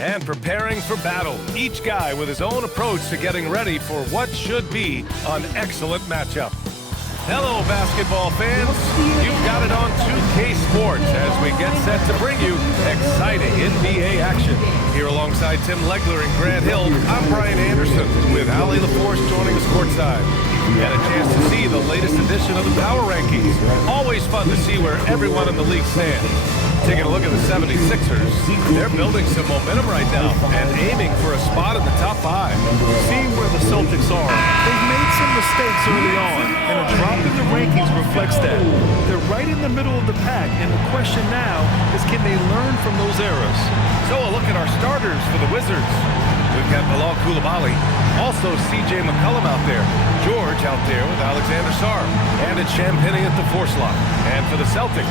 And preparing for battle, each guy with his own approach to getting ready for what should be an excellent matchup. Hello, basketball fans. You've got it on 2K Sports as we get set to bring you exciting NBA action. Here alongside Tim Legler and Grant Hill, I'm Brian Anderson with Allie LaForce joining us courtside. Get a chance to see the latest edition of the Power Rankings. Always fun to see where everyone in the league stands. Taking a look at the 76ers, they're building some momentum right now and aiming for a spot in the top 5. Seeing where the Celtics are, they've made some mistakes early on, and a drop in the rankings reflects that. They're right in the middle of the pack, and the question now is, can they learn from those errors? So a look at our starters for the Wizards. We've got Bilal Coulibaly, also C.J. McCollum out there, George out there with Alexander Sarr, and it's Champagnie at the 4 slot. And for the Celtics,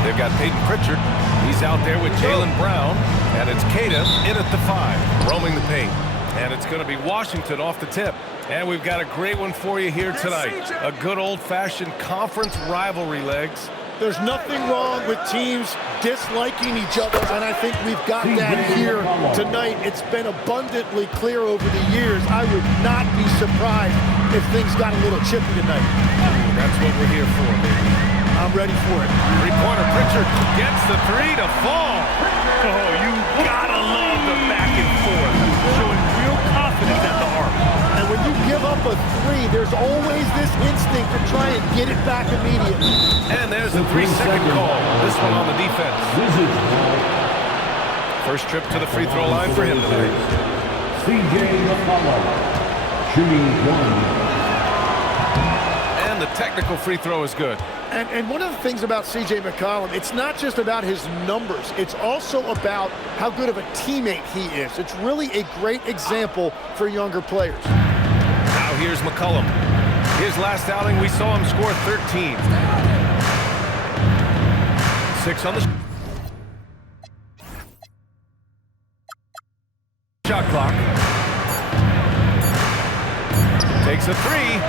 they've got Peyton Pritchard. He's out there with Jaylen Brown, and it's Queta in at the 5, roaming the paint. And it's going to be Washington off the tip. And we've got a great one for you here tonight. A good old-fashioned conference rivalry, legs. There's nothing wrong with teams disliking each other, and I think we've got that here tonight. It's been abundantly clear over the years. I would not be surprised if things got a little chippy tonight. That's what we're here for, baby. I'm ready for it. Three-pointer, Pritchard gets the 3 to fall. Oh, you gotta love the back and forth, showing real confidence at the arc. And when you give up a 3, there's always this instinct to try and get it back immediately. And there's a 3-second call. This one on the defense. First trip to the free throw line for him tonight. C.J. McCollum, shooting 1. And the technical free throw is good. And one of the things about C.J. McCollum, it's not just about his numbers. It's also about how good of a teammate he is. It's really a great example for younger players. Now here's McCollum. His last outing, we saw him score 13. 6 on the shot clock. Takes a 3.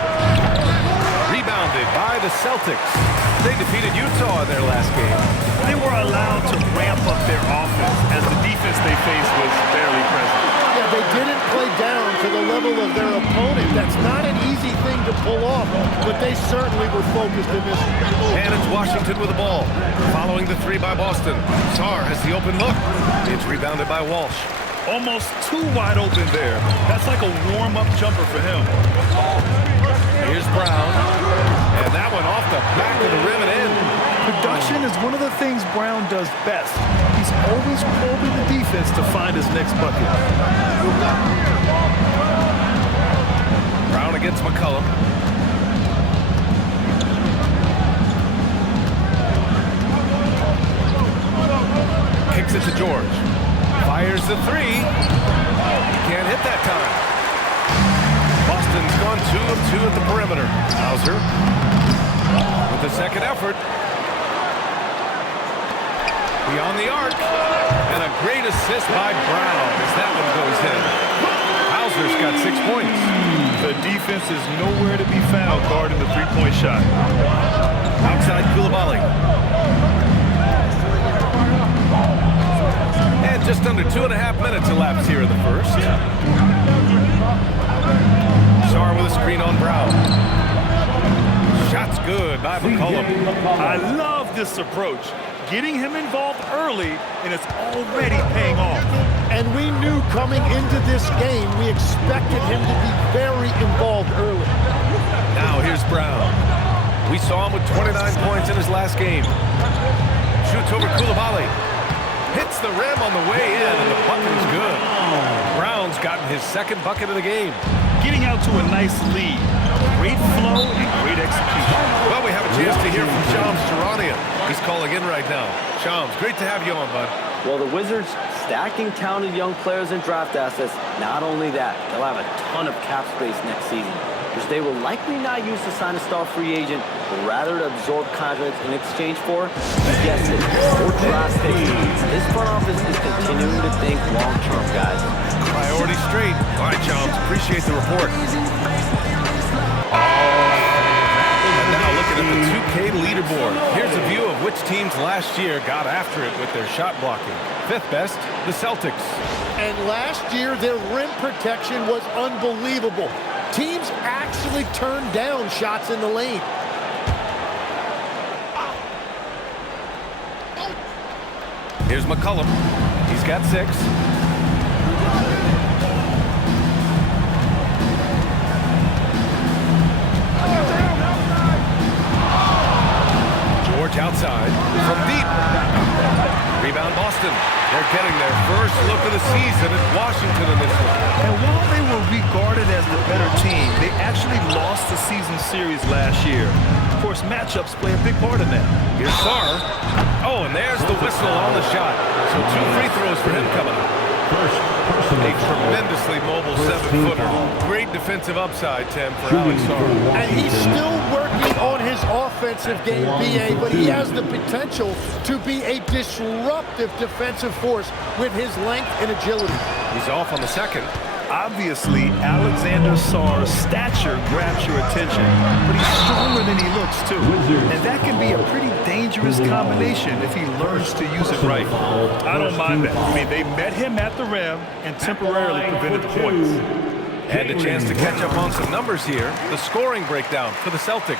Rebounded by the Celtics. They defeated Utah in their last game. They were allowed to ramp up their offense as the defense they faced was barely present. Yeah, they didn't play down to the level of their opponent. That's not an easy thing to pull off, but they certainly were focused in this. And it's Washington with the ball. Following the 3 by Boston. Sarr has the open look. It's rebounded by Walsh. Almost too wide open there. That's like a warm-up jumper for him. Here's Brown. And that one off the back of the rim and in. Production is one of the things Brown does best. He's always probing the defense to find his next bucket. Brown against McCollum. Kicks it to George. Fires the 3. He can't hit that time. Boston's gone 2 of 2 at the perimeter. Hauser with the second effort. Beyond the arc. And a great assist by Brown as that one goes in. Hauser's got 6 points. The defense is nowhere to be found guarding the three-point shot. Outside Coulibaly. And just under 2.5 minutes elapsed here in the first. Sarr with a screen on Brown. Shot's good by McCollum. I love this approach. Getting him involved early, and it's already paying off. And we knew coming into this game, we expected him to be very involved early. Now here's Brown. We saw him with 29 points in his last game. Shoots over Coulibaly. Hits the rim on the way in, and the bucket is good. Brown's gotten his second bucket of the game. Getting out to a nice lead. Great flow and great execution. Well, we have a chance to hear from Shams Charania. He's calling in right now. Shams, great to have you on, bud. Well, the Wizards stacking talented young players and draft assets. Not only that, they'll have a ton of cap space next season, which they will likely not use to sign a star free agent, but rather to absorb contracts in exchange for, you guessed it, more draft picks. This front office is continuing to think long-term, guys. Priority straight. All right, Shams, appreciate the report. And now looking at the 2K leaderboard. Here's a view of which teams last year got after it with their shot blocking. 5th best, the Celtics. And last year, their rim protection was unbelievable. Teams actually turned down shots in the lane. Here's McCollum. He's got 6. George outside from deep. Rebound Boston. They're getting their first look of the season at Washington in this one. And while they were regarded as the better team, they actually lost the season series last year. Of course, matchups play a big part in that. Here's Sarr. Oh, and there's the whistle on the shot. So 2 free throws for him coming up. A tremendously mobile 7-footer. Great defensive upside, Tim, for Alex Sarr. And he's still working on his offensive game, B.A., but he has the potential to be a disruptive defensive force with his length and agility. He's off on the second. Obviously, Alexander Sarr's stature grabs your attention, but he's stronger than he looks, too. And that can be a pretty dangerous combination if he learns to use it right. I don't mind that. I mean, they met him at the rim and temporarily prevented the points. Had a chance to catch up on some numbers here. The scoring breakdown for the Celtics.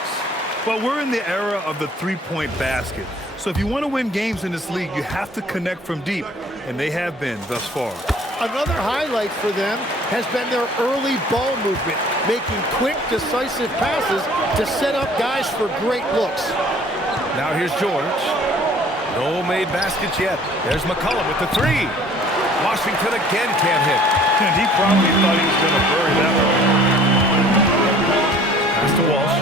Well, we're in the era of the three-point basket. So if you want to win games in this league, you have to connect from deep, and they have been thus far. Another highlight for them has been their early ball movement, making quick, decisive passes to set up guys for great looks. Now here's George. No made baskets yet. There's McCollum with the 3. Washington again can't hit. And he probably thought he was going to bury that one. Pass to Walsh.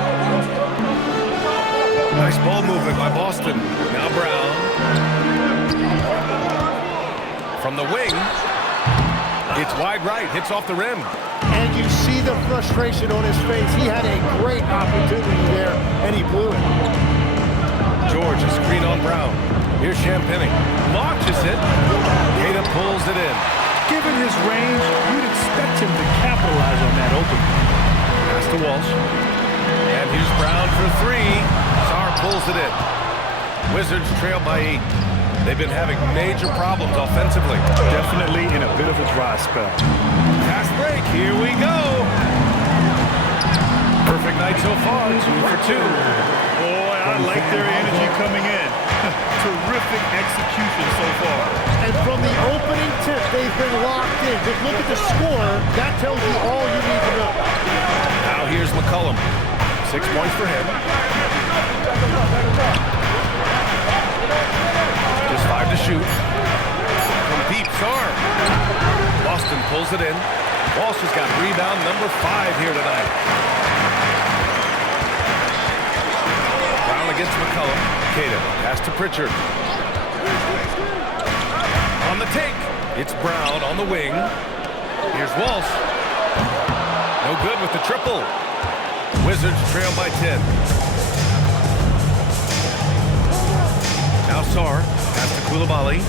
Nice ball movement by Boston. Now Brown. From the wing. It's wide right, hits off the rim. And you see the frustration on his face. He had a great opportunity there, and he blew it. George, a screen on Brown. Here's Champagnie. Launches it. Queta pulls it in. Given his range, you'd expect him to capitalize on that opening. Pass to Walsh. And here's Brown for 3. Sarr pulls it in. Wizards trail by 8. They've been having major problems offensively. Definitely in a bit of a dry spell. Fast break, here we go. Perfect night so far, 2 for 2. Boy, I like their energy coming in. Terrific execution so far. And from the opening tip, they've been locked in. Just look at the score. That tells you all you need to know. Now here's McCollum. 6 points for him. Just 5 to shoot. From deep, Sarr. Boston pulls it in. Walsh has got rebound number 5 here tonight. Brown against McCollum. Queta, pass to Pritchard. On the take. It's Brown on the wing. Here's Walsh. No good with the triple. Wizards trail by 10. Now Sarr. Pass to Coulibaly.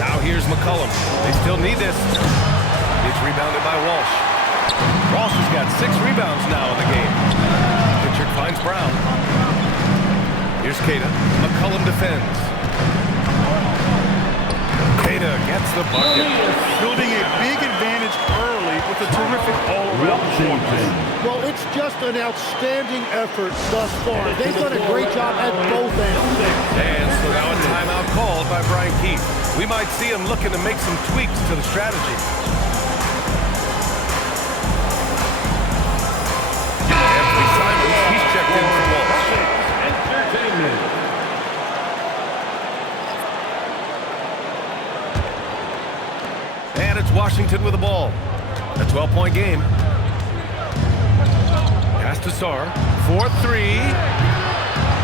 Now here's McCollum. They still need this. It's rebounded by Walsh. Walsh has got 6 rebounds now in the game. Pritchard finds Brown. Here's Queta. McCollum defends. Queta gets the bucket. Building a big advantage early with a terrific all-around performance. Well, it's just an outstanding effort thus far. They've done a great job at both ends. And so now a timeout called by Brian Keefe. We might see him looking to make some tweaks to the strategy. Anthony Simons, he's checked in for Walsh. Entertainment. And it's Washington with the ball. A 12-point game. Pass to Sarr. 4-3.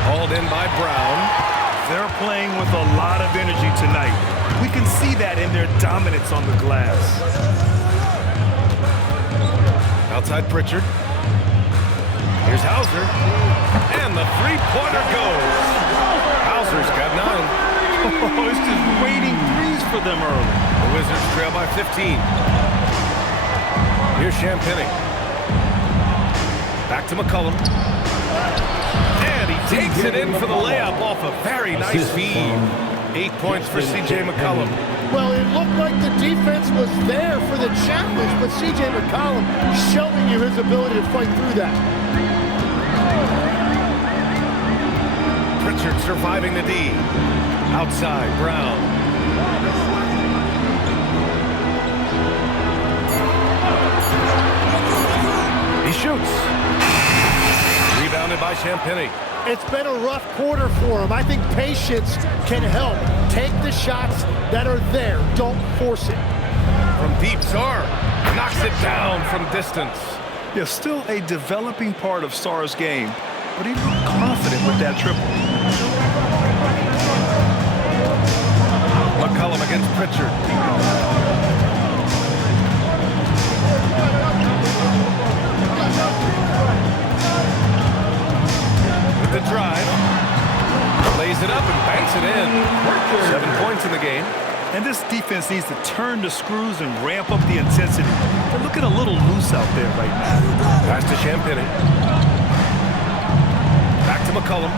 Hauled in by Brown. They're playing with a lot of energy tonight. We can see that in their dominance on the glass. Outside Pritchard. Here's Hauser. And the three-pointer goes. Hauser's got 9. Oh, it's just waiting threes for them early. The Wizards trail by 15. Here's Champagnie. Back to McCollum. And he takes it in for the layup off a very nice feed. 8 points for C.J. McCollum. Well, it looked like the defense was there for the challenge, but C.J. McCollum showing you his ability to fight through that. Pritchard surviving the D. Outside, Brown. He shoots. Rebounded by Champagnie. It's been a rough quarter for him. I think patience can help. Take the shots that are there. Don't force it. From deep, Sarr knocks it down from distance. Yeah, still a developing part of Sarr's game, but he looked confident with that triple. McCollum against Pritchard. With the drive. Lays it up and banks it in. 7 points in the game. And this defense needs to turn the screws and ramp up the intensity. They're looking a little loose out there right now. Pass to Champagnie. Back to McCollum.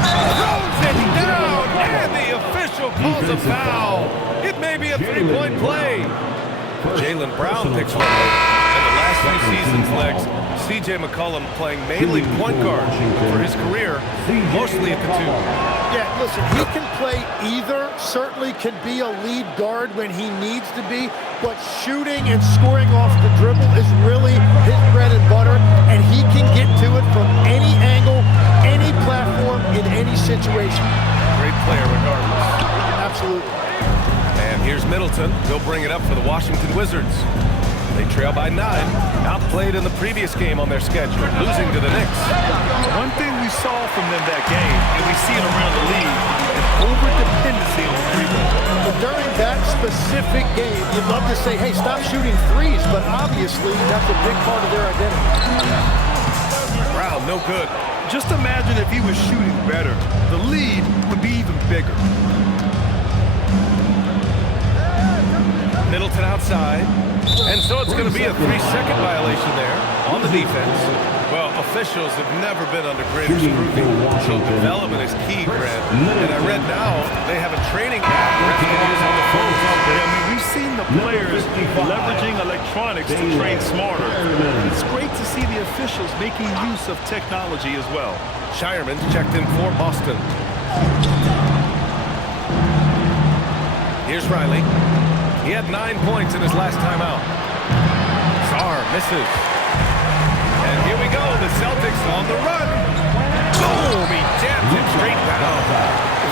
Throws it down, and the official calls a foul. It may be a three-point play. Jaylen Brown picks one up. And the last few seasons, Legs, C.J. McCollum playing mainly point guard for his career, mostly at the 2. Yeah, listen, he can play either, certainly can be a lead guard when he needs to be, but shooting and scoring off the dribble is really his bread and butter, and he can get to it from any angle, any platform, in any situation. Great player regardless. Absolutely. And here's Middleton. He'll bring it up for the Washington Wizards. They trail by 9. Outplayed in the previous game on their schedule, losing to the Knicks. One thing we saw from them that game, and we see it around the league, is over-dependency on the three-ball. But during that specific game, you'd love to say, hey, stop shooting threes, but obviously that's a big part of their identity. Brown, no good. Just imagine if he was shooting better. The lead would be even bigger. Middleton outside. And so it's going to be a 3-second violation there on the defense. Well, officials have never been under greater scrutiny, so development is key, Grant. And I read now they have a training app that they can use on the phone. I mean, we've seen the players leveraging electronics to train smarter. It's great to see the officials making use of technology as well. Shireman's checked in for Boston. Here's Riley. He had 9 points in his last time out. Sarr misses. And here we go, the Celtics on the run. Boom, he jammed it straight down.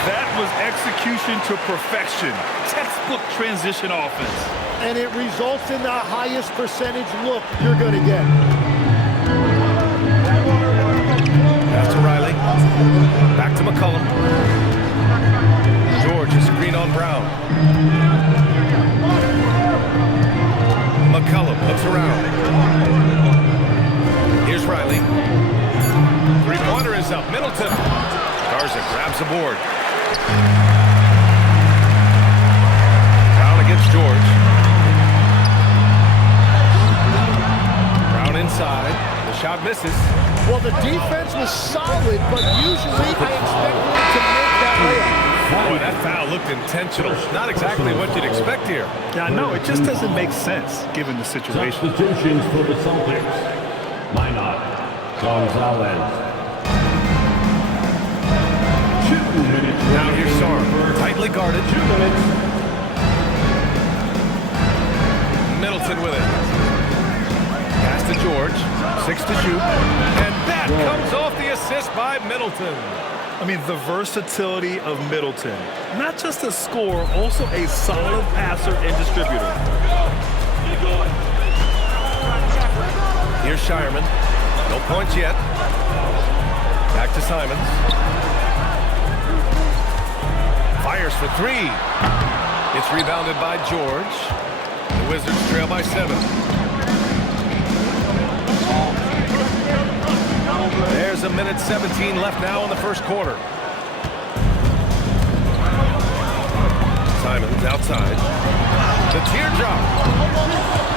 That was execution to perfection. Textbook transition offense. And it results in the highest percentage look you're going to get. Pass to Riley. Back to McCollum. George is screen on Brown. McCollum looks around. Here's Riley. Three-pointer is up. Middleton. Garza grabs the board. Brown against George. Brown inside. The shot misses. Well, the defense was solid, but usually I expect them to make that layup. Boy, that foul looked intentional. Not exactly what you'd expect here. Yeah, I know. It just doesn't make sense given the situation. Substitutions for the Celtics. Minot, Gonzalez. 2 minutes. Now here's Sarr, tightly guarded. 2 minutes. Middleton with it. Pass to George. 6 to shoot. And that comes off the assist by Middleton. I mean, the versatility of Middleton. Not just a scorer, also a solid passer and distributor. Here's Shireman. No points yet. Back to Simons. Fires for 3. It's rebounded by George. The Wizards trail by 7. There's a minute 17 left now in the first quarter. Simons outside. The teardrop.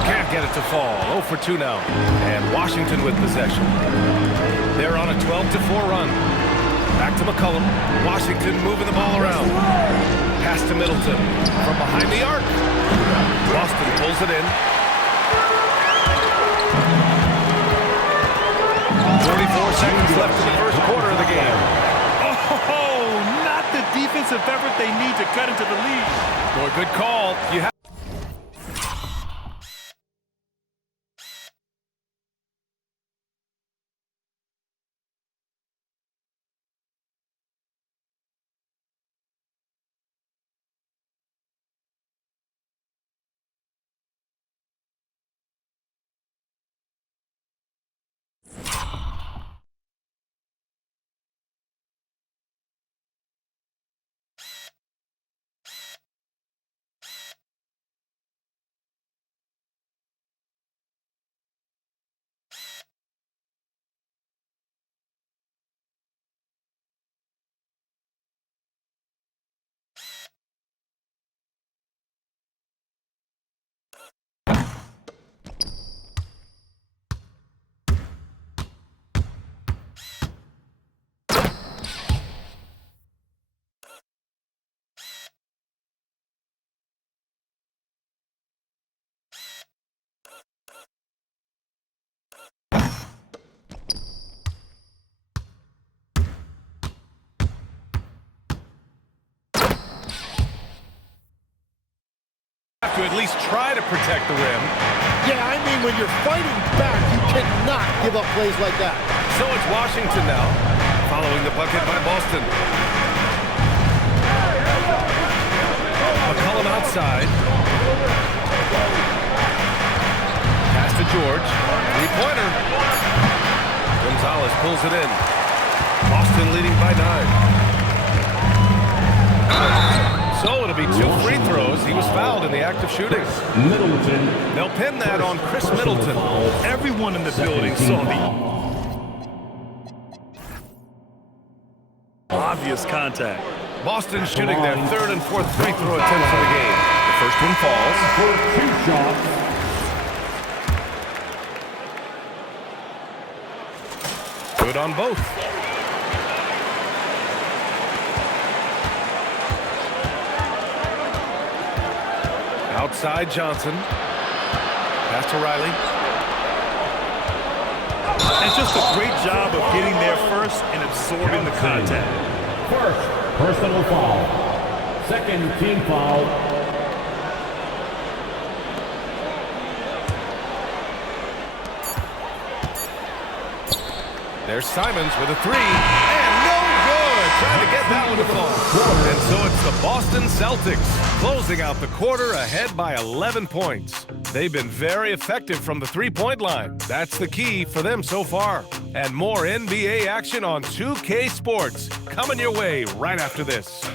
Can't get it to fall. 0 for 2 now. And Washington with possession. They're on a 12-4 run. Back to McCollum. Washington moving the ball around. Pass to Middleton. From behind the arc. Boston pulls it in. 44 seconds left in the first quarter of the game. Oh, not the defensive effort they need to cut into the lead. Boy, good call. You have to at least try to protect the rim. Yeah, I mean, when you're fighting back, you cannot give up plays like that. So it's Washington now, following the bucket by Boston. McCollum outside. Pass to George. Three-pointer. Gonzalez pulls it in. Boston leading by 9. So it'll be 2 free throws. He was fouled in the act of shooting. Middleton. They'll pin that on Chris Middleton. Everyone in the building saw the obvious contact. Boston shooting their 3rd and 4th free throw attempts of the game. The first one falls. For 2 shots. Good on both. Outside Johnson. Pass to Riley. And just a great job of getting there first and absorbing the contact. First, personal foul. Second, team foul. There's Simons with a 3. And no good. Trying to get that one to fall. And so it's the Boston Celtics closing out the quarter ahead by 11 points. They've been very effective from the three-point line. That's the key for them so far. And more NBA action on 2K Sports coming your way right after this.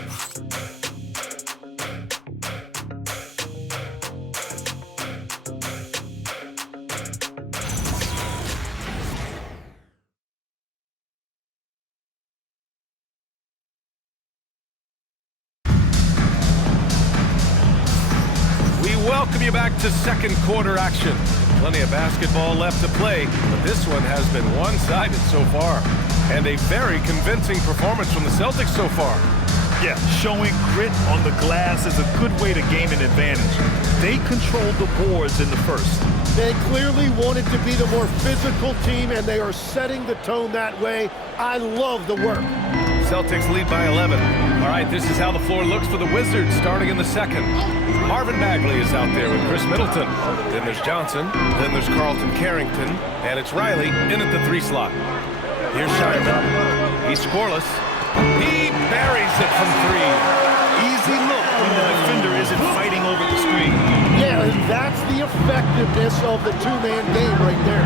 Welcome you back to second quarter action. Plenty of basketball left to play, but this one has been one-sided so far. And a very convincing performance from the Celtics so far. Yeah, showing grit on the glass is a good way to gain an advantage. They controlled the boards in the first. They clearly wanted to be the more physical team, and they are setting the tone that way. I love the work. Celtics lead by 11. All right, this is how the floor looks for the Wizards starting in the second. Marvin Bagley is out there with Chris Middleton. Then there's Johnson. Then there's Carlton Carrington. And it's Riley in at the 3 slot. Here's Shireman. He's scoreless. He buries it from 3. Easy look when the defender isn't fighting over the screen. Yeah, and that's the effectiveness of the two-man game right there.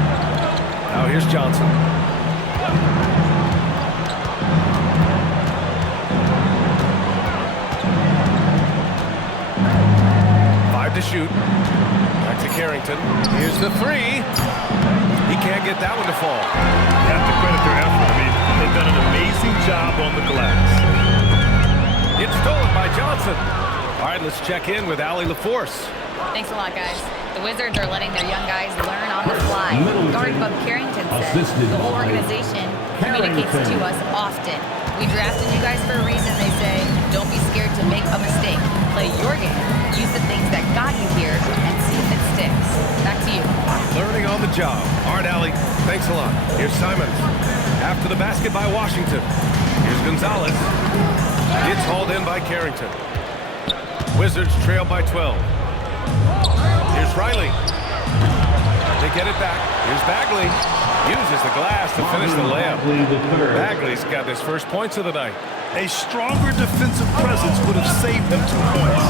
Now here's Johnson. To shoot. Back to Carrington. Here's the 3. He can't get that one to fall. You have to credit their effort. I mean, they've done an amazing job on the glass. It's stolen by Johnson. All right, let's check in with Allie LaForce. Thanks a lot, guys. The Wizards are letting their young guys learn on the fly. Guard Bub Carrington said the whole organization communicates to us often. We drafted you guys for a reason, they say. Don't be scared to make a mistake. Play your game. Use the things that got you here and see if it sticks. Back to you. Learning on the job. Art Alley, thanks a lot. Here's Simons. After the basket by Washington. Here's Gonzalez. Gets hauled in by Carrington. Wizards trail by 12. Here's Riley. They get it back. Here's Bagley. Uses the glass to finish the layup. Bagley's got his first points of the night. A stronger defensive presence would have saved them 2 points.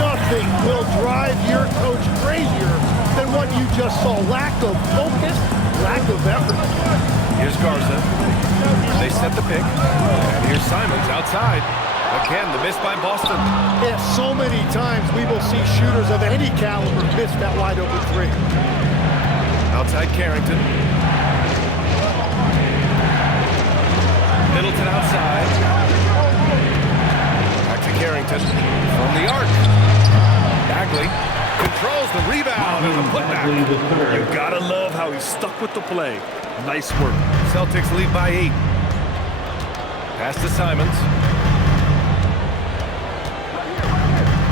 Nothing will drive your coach crazier than what you just saw. Lack of focus, lack of effort. Here's Garza. They set the pick. And here's Simons outside. Again, the miss by Boston. Yeah, so many times we will see shooters of any caliber miss that wide open three. Outside Carrington. Middleton outside. Back to Carrington. From the arc. Bagley controls the rebound and the putback. You gotta love how he stuck with the play. Nice work. Celtics lead by 8. Pass to Simons.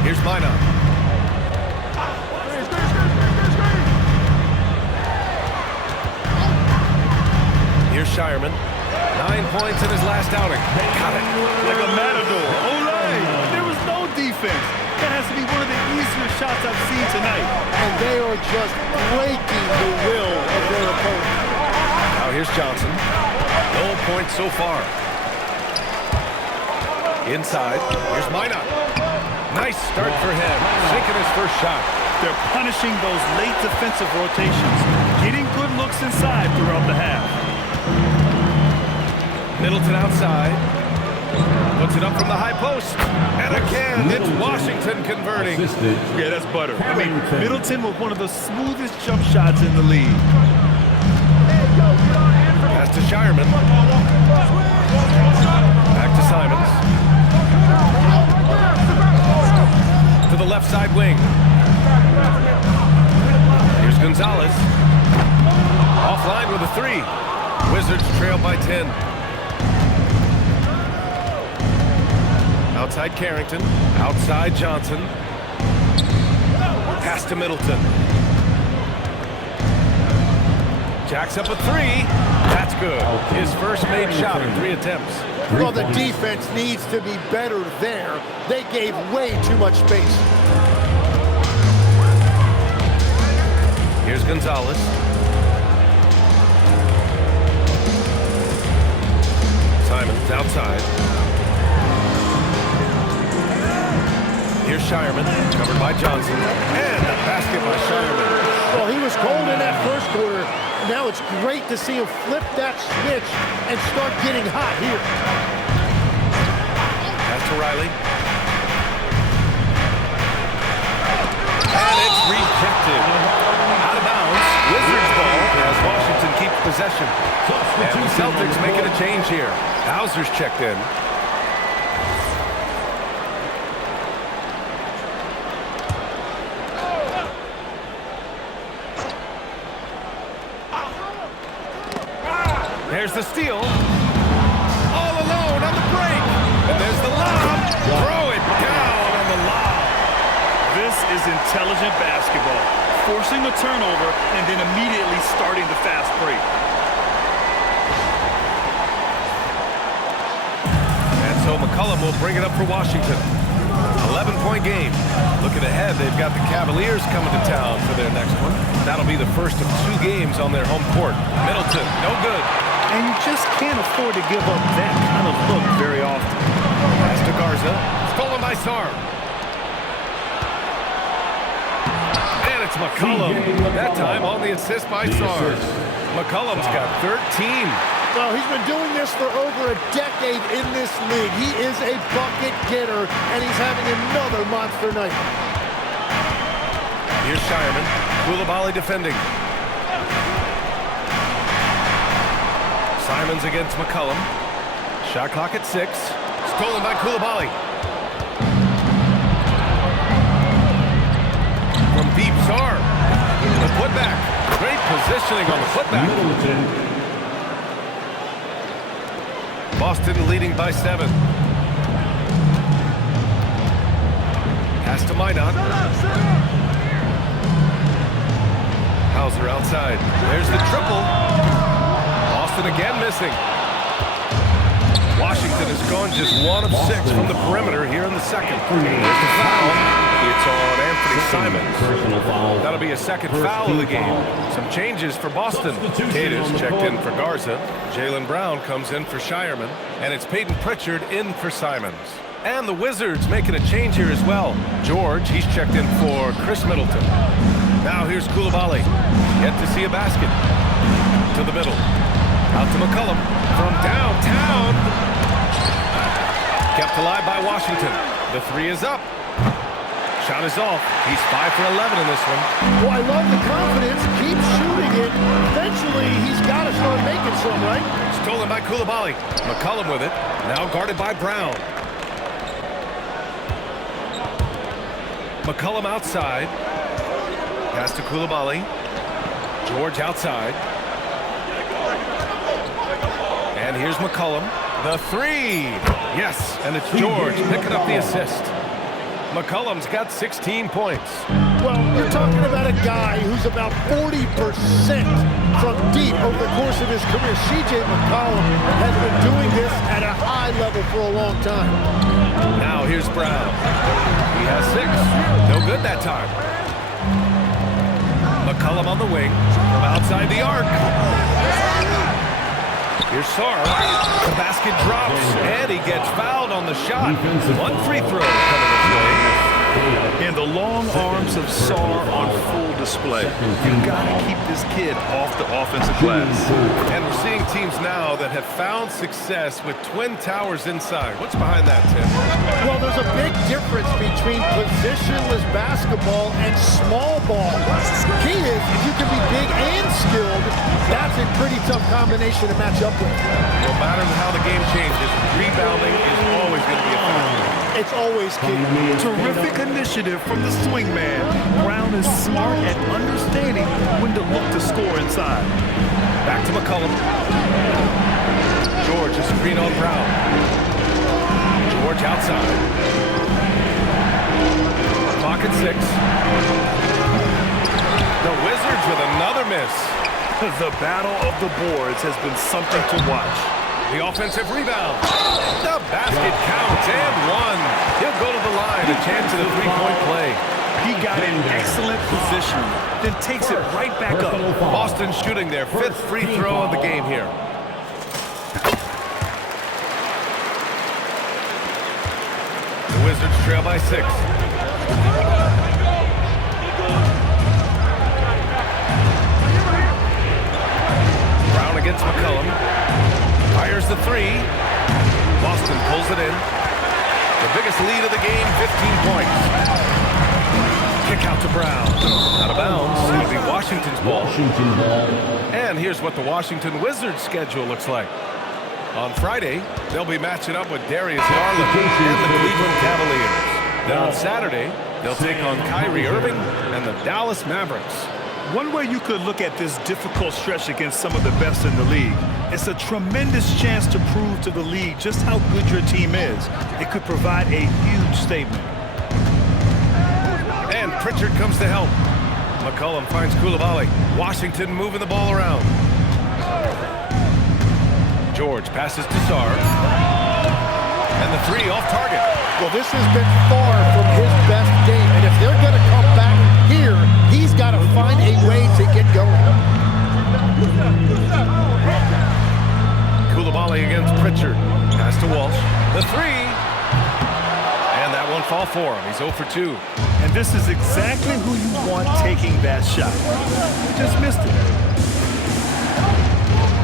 Here's Minot. Here's Shireman. 9 points in his last outing. Got it. Like a matador. Olay! There was no defense. That has to be one of the easier shots I've seen tonight. And they are just breaking the will of their opponent. Now here's Johnson. No points so far. Inside. Here's Minot. Nice start for him. Sinking his first shot. They're punishing those late defensive rotations. Getting good looks inside throughout the half. Middleton outside. Puts it up from the high post. And again, it's Washington converting. Yeah, that's butter. I mean, Middleton with one of the smoothest jump shots in the league. Pass to Shireman. Back to Simons. To the left side wing. Here's Gonzalez. Offline with a 3. Wizards trail by 10. Outside Carrington. Outside Johnson. Pass to Middleton. Jacks up a 3. That's good. His first made shot in 3 attempts. Well, the defense needs to be better there. They gave way too much space. Here's Gonzalez. Simons outside. Here's Shireman, covered by Johnson. And a basket by Shireman. Well, he was cold in that first quarter. Now it's great to see him flip that switch and start getting hot here. Pass to Riley. And it's rejected. Out of bounds. Wizards ball as Washington keeps possession. And the Celtics making a change here. Hauser's checked in. There's the steal. All alone on the break. And there's the lob. Throw it down on the lob. This is intelligent basketball. Forcing a turnover and then immediately starting the fast break. And so McCollum will bring it up for Washington. 11-point game. Looking ahead, they've got the Cavaliers coming to town for their next one. That'll be the first of 2 games on their home court. Middleton, no good. And you just can't afford to give up that kind of look very often. Pass to Garza. Stolen by Sarr. And it's McCollum. That time on the assist by Sarr. McCollum's got 13. Well, he's been doing this for over a decade in this league. He is a bucket getter, and he's having another monster night. Here's Shireman. Koulibaly defending. Simons against McCollum. Shot clock at 6. Stolen by Koulibaly. From deep, Sarr. The putback. Great positioning on the putback. Boston leading by 7. Pass to Minot. Hauser outside. There's the triple. Boston again missing. Washington has gone just 1 of 6 from the perimeter here in the second. There's the foul. It's on Anthony Simons. That'll be a second foul of the game. Some changes for Boston. Cadiz checked in for Garza. Jaylen Brown comes in for Shireman. And it's Peyton Pritchard in for Simons. And the Wizards making a change here as well. George, he's checked in for Chris Middleton. Now here's Coulibaly. Yet to see a basket. To the middle. Out to McCollum. From downtown. Kept alive by Washington. The 3 is up. Shot is off. He's 5 for 11 in this one. Well, I love the confidence. Keep shooting it. Eventually, he's got to start making some, right? Stolen by Coulibaly. McCollum with it. Now guarded by Brown. McCollum outside. Pass to Coulibaly. George outside. And here's McCollum. The 3. Yes, and it's George picking up the assist. McCollum's got 16 points. Well, you're talking about a guy who's about 40% from deep over the course of his career. C.J. McCollum has been doing this at a high level for a long time. Now here's Brown. He has 6. No good that time. McCollum on the wing from outside the arc. Here's Sarr. The basket drops, and he gets fouled on the shot. 1 free throw coming this way. And the long arms of Sarr on full display. You've got to keep this kid off the offensive glass. And we're seeing teams now that have found success with twin towers inside. What's behind that, Tim? Well, there's a big difference between positionless basketball and small ball. Key is, if you can be big and skilled, that's a pretty tough combination to match up with. No matter how the game changes, rebounding is always going to be a factor. It's always key. Terrific initiative from the swing man. Brown is smart at understanding when to look to score inside. Back to McCollum. George, a screen on Brown. George outside. Clock at 6. The Wizards with another miss. The battle of the boards has been something to watch. The offensive rebound. The basket counts and 1. He'll go to the line. A chance at a 3-point play. He got in excellent position, then takes it right back up. Boston shooting their 5th free throw of the game here. The Wizards trail by 6. Brown against McCollum. Fires the 3. Boston pulls it in. The biggest lead of the game, 15 points. Kick out to Brown. Out of bounds. It'll be Washington's ball. And here's what the Washington Wizards schedule looks like. On Friday, they'll be matching up with Darius Garland and the Cleveland Cavaliers. Then on Saturday, they'll take on Kyrie Irving and the Dallas Mavericks. One way you could look at this difficult stretch against some of the best in the league, it's a tremendous chance to prove to the league just how good your team is. It could provide a huge statement. And Pritchard comes to help. McCollum finds Coulibaly. Washington moving the ball around. George passes to Sarr. And the 3 off target. Well, this has been far from his best game, and if they're going to come back here, he's got to find a way to get going. Coulibaly against Pritchard. Pass to Walsh. The 3. And that won't fall for him. He's 0 for 2. And this is exactly who you want taking that shot. Just missed it.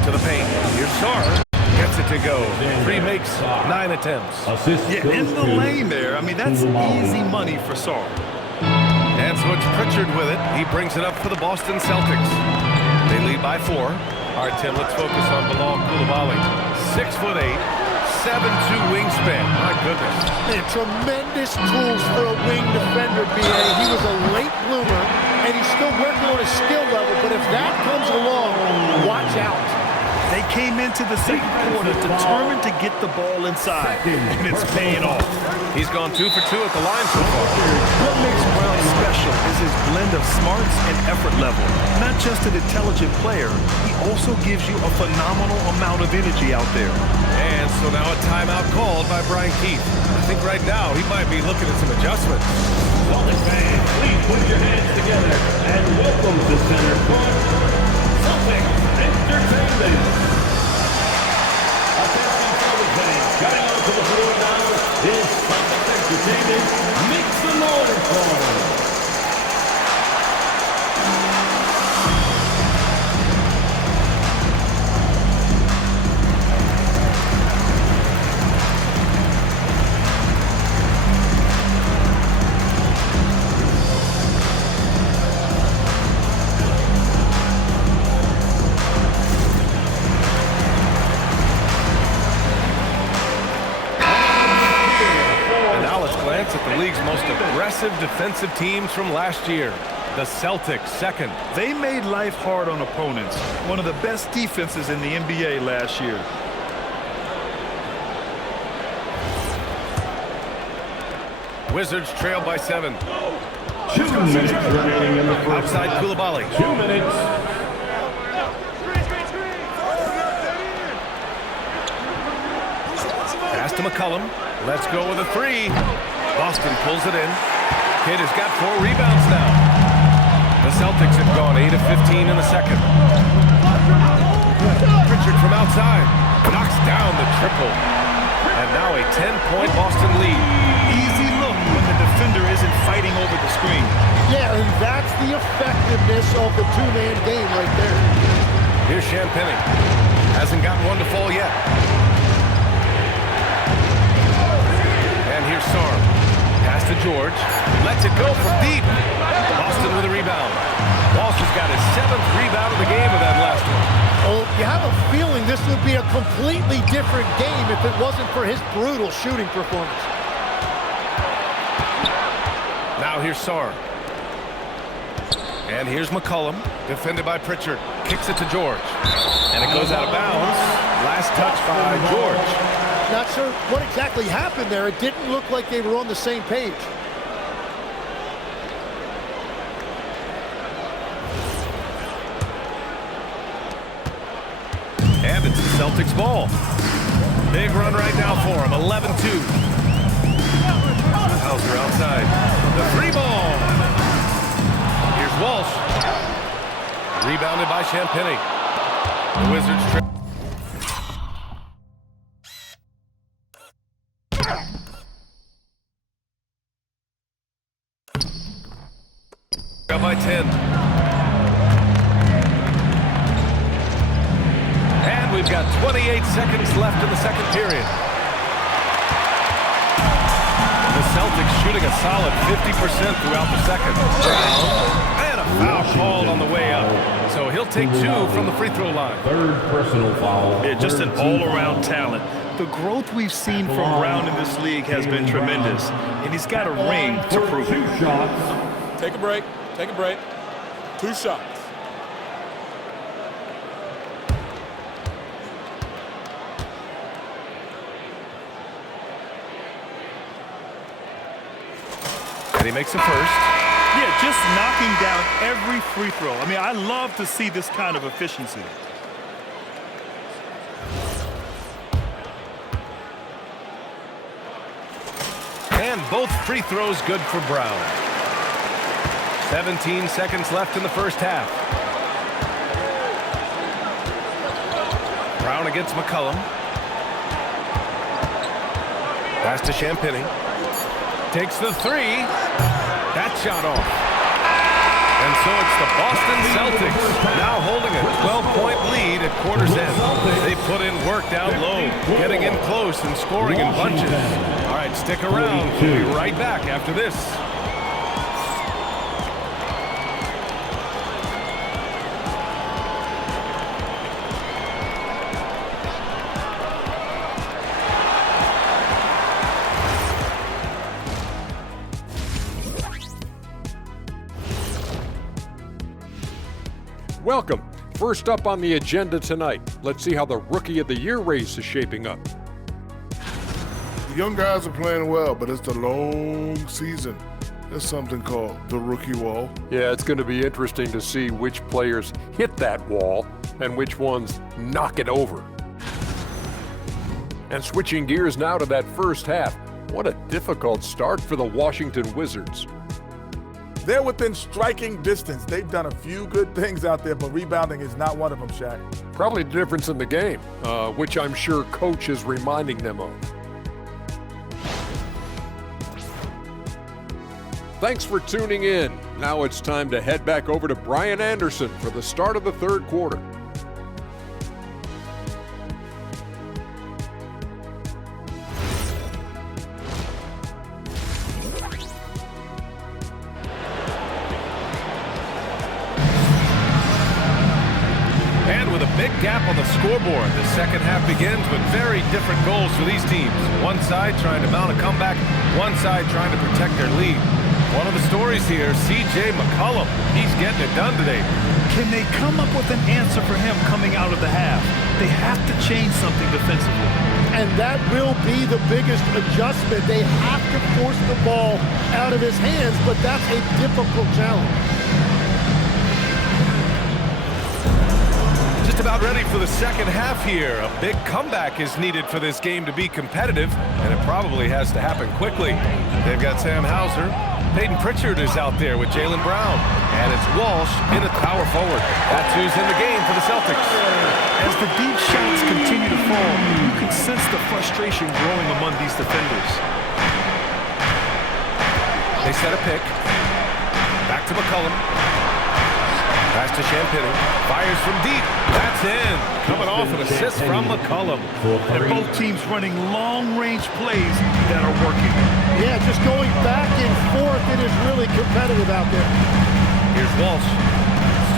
To the paint. Here's Sarr. Gets it to go. 3 makes 9 attempts. Yeah, in the lane there. I mean, that's easy money for Sarr. And so it's Pritchard with it. He brings it up for the Boston Celtics. They lead by 4. All right, Tim, let's focus on Bilal Coulibaly. 6'8", 7'2" wingspan. My goodness. And tremendous tools for a wing defender, B.A. He was a late bloomer, and he's still working on his skill level, but if that comes along, watch out. They came into the second quarter determined to get the ball inside, and it's paying off. He's gone 2 for 2 at the line so far. What makes Brown special is his blend of smarts and effort level. Not just an intelligent player, he also gives you a phenomenal amount of energy out there. And so now a timeout called by Brian Keith. I think right now he might be looking at some adjustments. Celtics fans, please put your hands together and welcome to center court, Celtics Entertainment. Attention Celtics fans, coming onto the floor now is Celtics Entertainment. Make some noise for them. At the league's most aggressive defensive teams from last year. The Celtics second. They made life hard on opponents. One of the best defenses in the NBA last year. Wizards trail by 7. 2 minutes remaining in the first. Outside Coulibaly. 2 minutes. Pass to McCollum. Let's go with a 3. Boston pulls it in. Kidd has got 4 rebounds now. The Celtics have gone 8 of 15 in the second. Pritchard from outside knocks down the triple. And now a 10-point Boston lead. Easy look when the defender isn't fighting over the screen. Yeah, and that's the effectiveness of the two-man game right there. Here's Champagnie. Hasn't gotten one to fall yet. And here's Sarr. Pass to George. Lets it go from deep. Boston with a rebound. Walsh has got his 7th rebound of the game with that last one. Oh, you have a feeling this would be a completely different game if it wasn't for his brutal shooting performance. Now here's Sarr. And here's McCollum, defended by Pritchard. Kicks it to George. And it goes out of bounds. Last touch by George. Not sure what exactly happened there. It didn't look like they were on the same page. And it's the Celtics ball. Big run right now for him. 11-2. Hauser outside. The 3 ball. Here's Walsh. Rebounded by Champagnie. The Wizards trip. By 10. And we've got 28 seconds left in the second period. The Celtics shooting a solid 50% throughout the second. And a foul called on the way up. So he'll take 2 from the free throw line. 3rd personal foul. Yeah, just an all-around talent. The growth we've seen from Brown in this league has been tremendous. And he's got a ring to prove it. 2 shots. Take a break. Take a break. 2 shots. And he makes a first. Yeah, just knocking down every free throw. I mean, I love to see this kind of efficiency. And both free throws good for Brown. 17 seconds left in the first half. Brown against McCollum. Pass to Champagnie. Takes the 3. That shot off. And so it's the Boston Celtics now holding a 12-point lead at quarter's end. They put in work down low, getting in close and scoring in bunches. All right, stick around. We'll be right back after this. Welcome. First up on the agenda tonight, let's see how the Rookie of the Year race is shaping up. The young guys are playing well, but it's a long season. There's something called the rookie wall. Yeah, it's going to be interesting to see which players hit that wall and which ones knock it over. And switching gears now to that first half, what a difficult start for the Washington Wizards. They're within striking distance. They've done a few good things out there, but rebounding is not one of them, Shaq. Probably the difference in the game, which I'm sure Coach is reminding them of. Thanks for tuning in. Now it's time to head back over to Brian Anderson for the start of the third quarter. And with a big gap on the scoreboard, the second half begins with very different goals for these teams. One side trying to mount a comeback, one side trying to protect their lead. One of the stories here, C.J. McCollum. He's getting it done today. Can they come up with an answer for him coming out of the half? They have to change something defensively. And that will be the biggest adjustment. They have to force the ball out of his hands, but that's a difficult challenge. Just about ready for the second half here. A big comeback is needed for this game to be competitive, and it probably has to happen quickly. They've got Sam Hauser. Peyton Pritchard is out there with Jaylen Brown. And it's Walsh in at power forward. That's who's in the game for the Celtics. As the deep shots continue to fall, you can sense the frustration growing among these defenders. They set a pick. Back to McCollum. Pass to Champagnie. Fires from deep. That's in. Coming off an assist from McCollum. And both teams running long-range plays that are working. Yeah, just going back and forth. It is really competitive out there. Here's Walsh.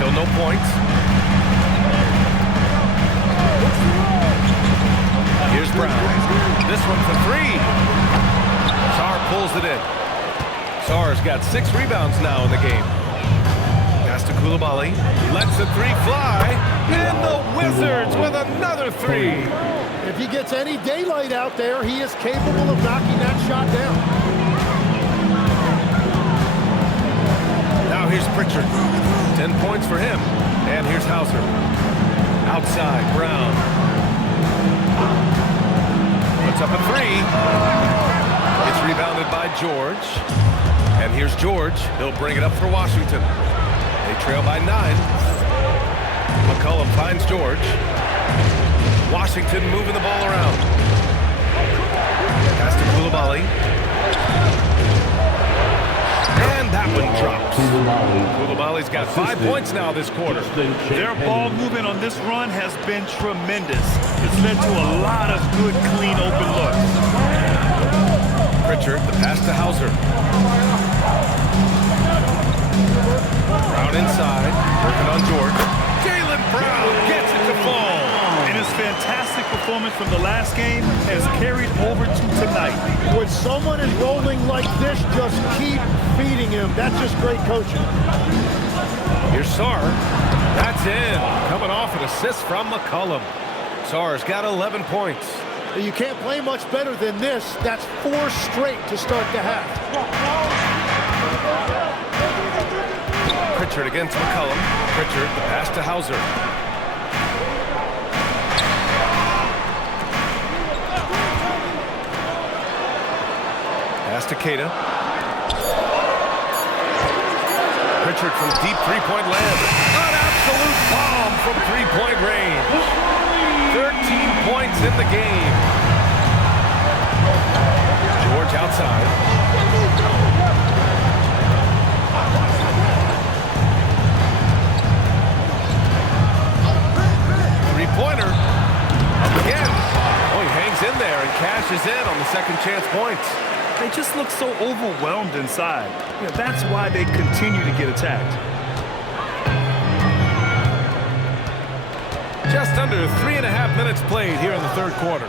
Still no points. Here's Brown. This one for three. Sarr pulls it in. Sarr's got 6 rebounds now in the game. Pass to Coulibaly. Lets the three fly. And the Wizards with another 3. If he gets any daylight out there, he is capable of knocking that shot down. Now here's Pritchard. 10 points for him. And here's Hauser. Outside, Brown. Puts up a 3. It's rebounded by George. And here's George. He'll bring it up for Washington. They trail by 9. McCollum finds George. Washington moving the ball around. Pass to Coulibaly. And that one drops. Coulibaly's got 5 points now this quarter. Their ball movement on this run has been tremendous. It's led to a lot of good, clean, open looks. Pritchard, the pass to Hauser. Brown inside, working on George. Jaylen Brown gets it to fall. And his fantastic performance from the last game has carried over to tonight. When someone is rolling like this, just keep feeding him. That's just great coaching. Here's Sarr. That's in. Coming off an assist from McCollum. Sarr's got 11 points. You can't play much better than this. That's 4 straight to start the half. Pritchard against McCollum. Pritchard, the pass to Hauser. Pass to Queta. Pritchard from deep three-point land. An absolute bomb from three-point range. 13 points in the game. George outside. Three-pointer. Up again. Oh, he hangs in there and cashes in on the second chance points. They just look so overwhelmed inside. Yeah, that's why they continue to get attacked. Just under 3.5 minutes played here in the third quarter.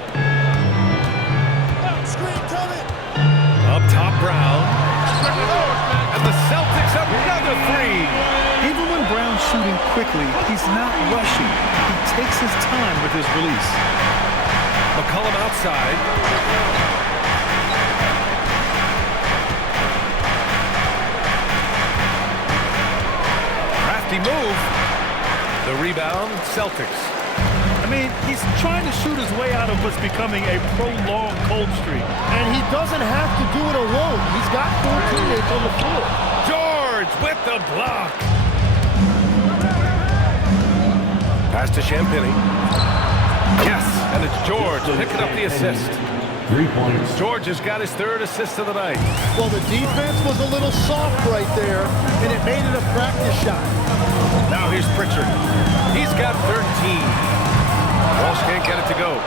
Up top, Brown. And the Celtics another 3. Even when Brown shooting quickly. He's not rushing. He takes his time with his release. McCollum outside. Crafty move. The rebound, Celtics. I mean, he's trying to shoot his way out of what's becoming a prolonged cold streak. And he doesn't have to do it alone. He's got 4 teammates on the floor. George with the block. Pass to Champagny. Yes, and it's George picking up the assist. 3 points. George has got his 3rd assist of the night. Well, the defense was a little soft right there, and it made it a practice shot. Now here's Pritchard. He's got 13. Walsh can't get it to go.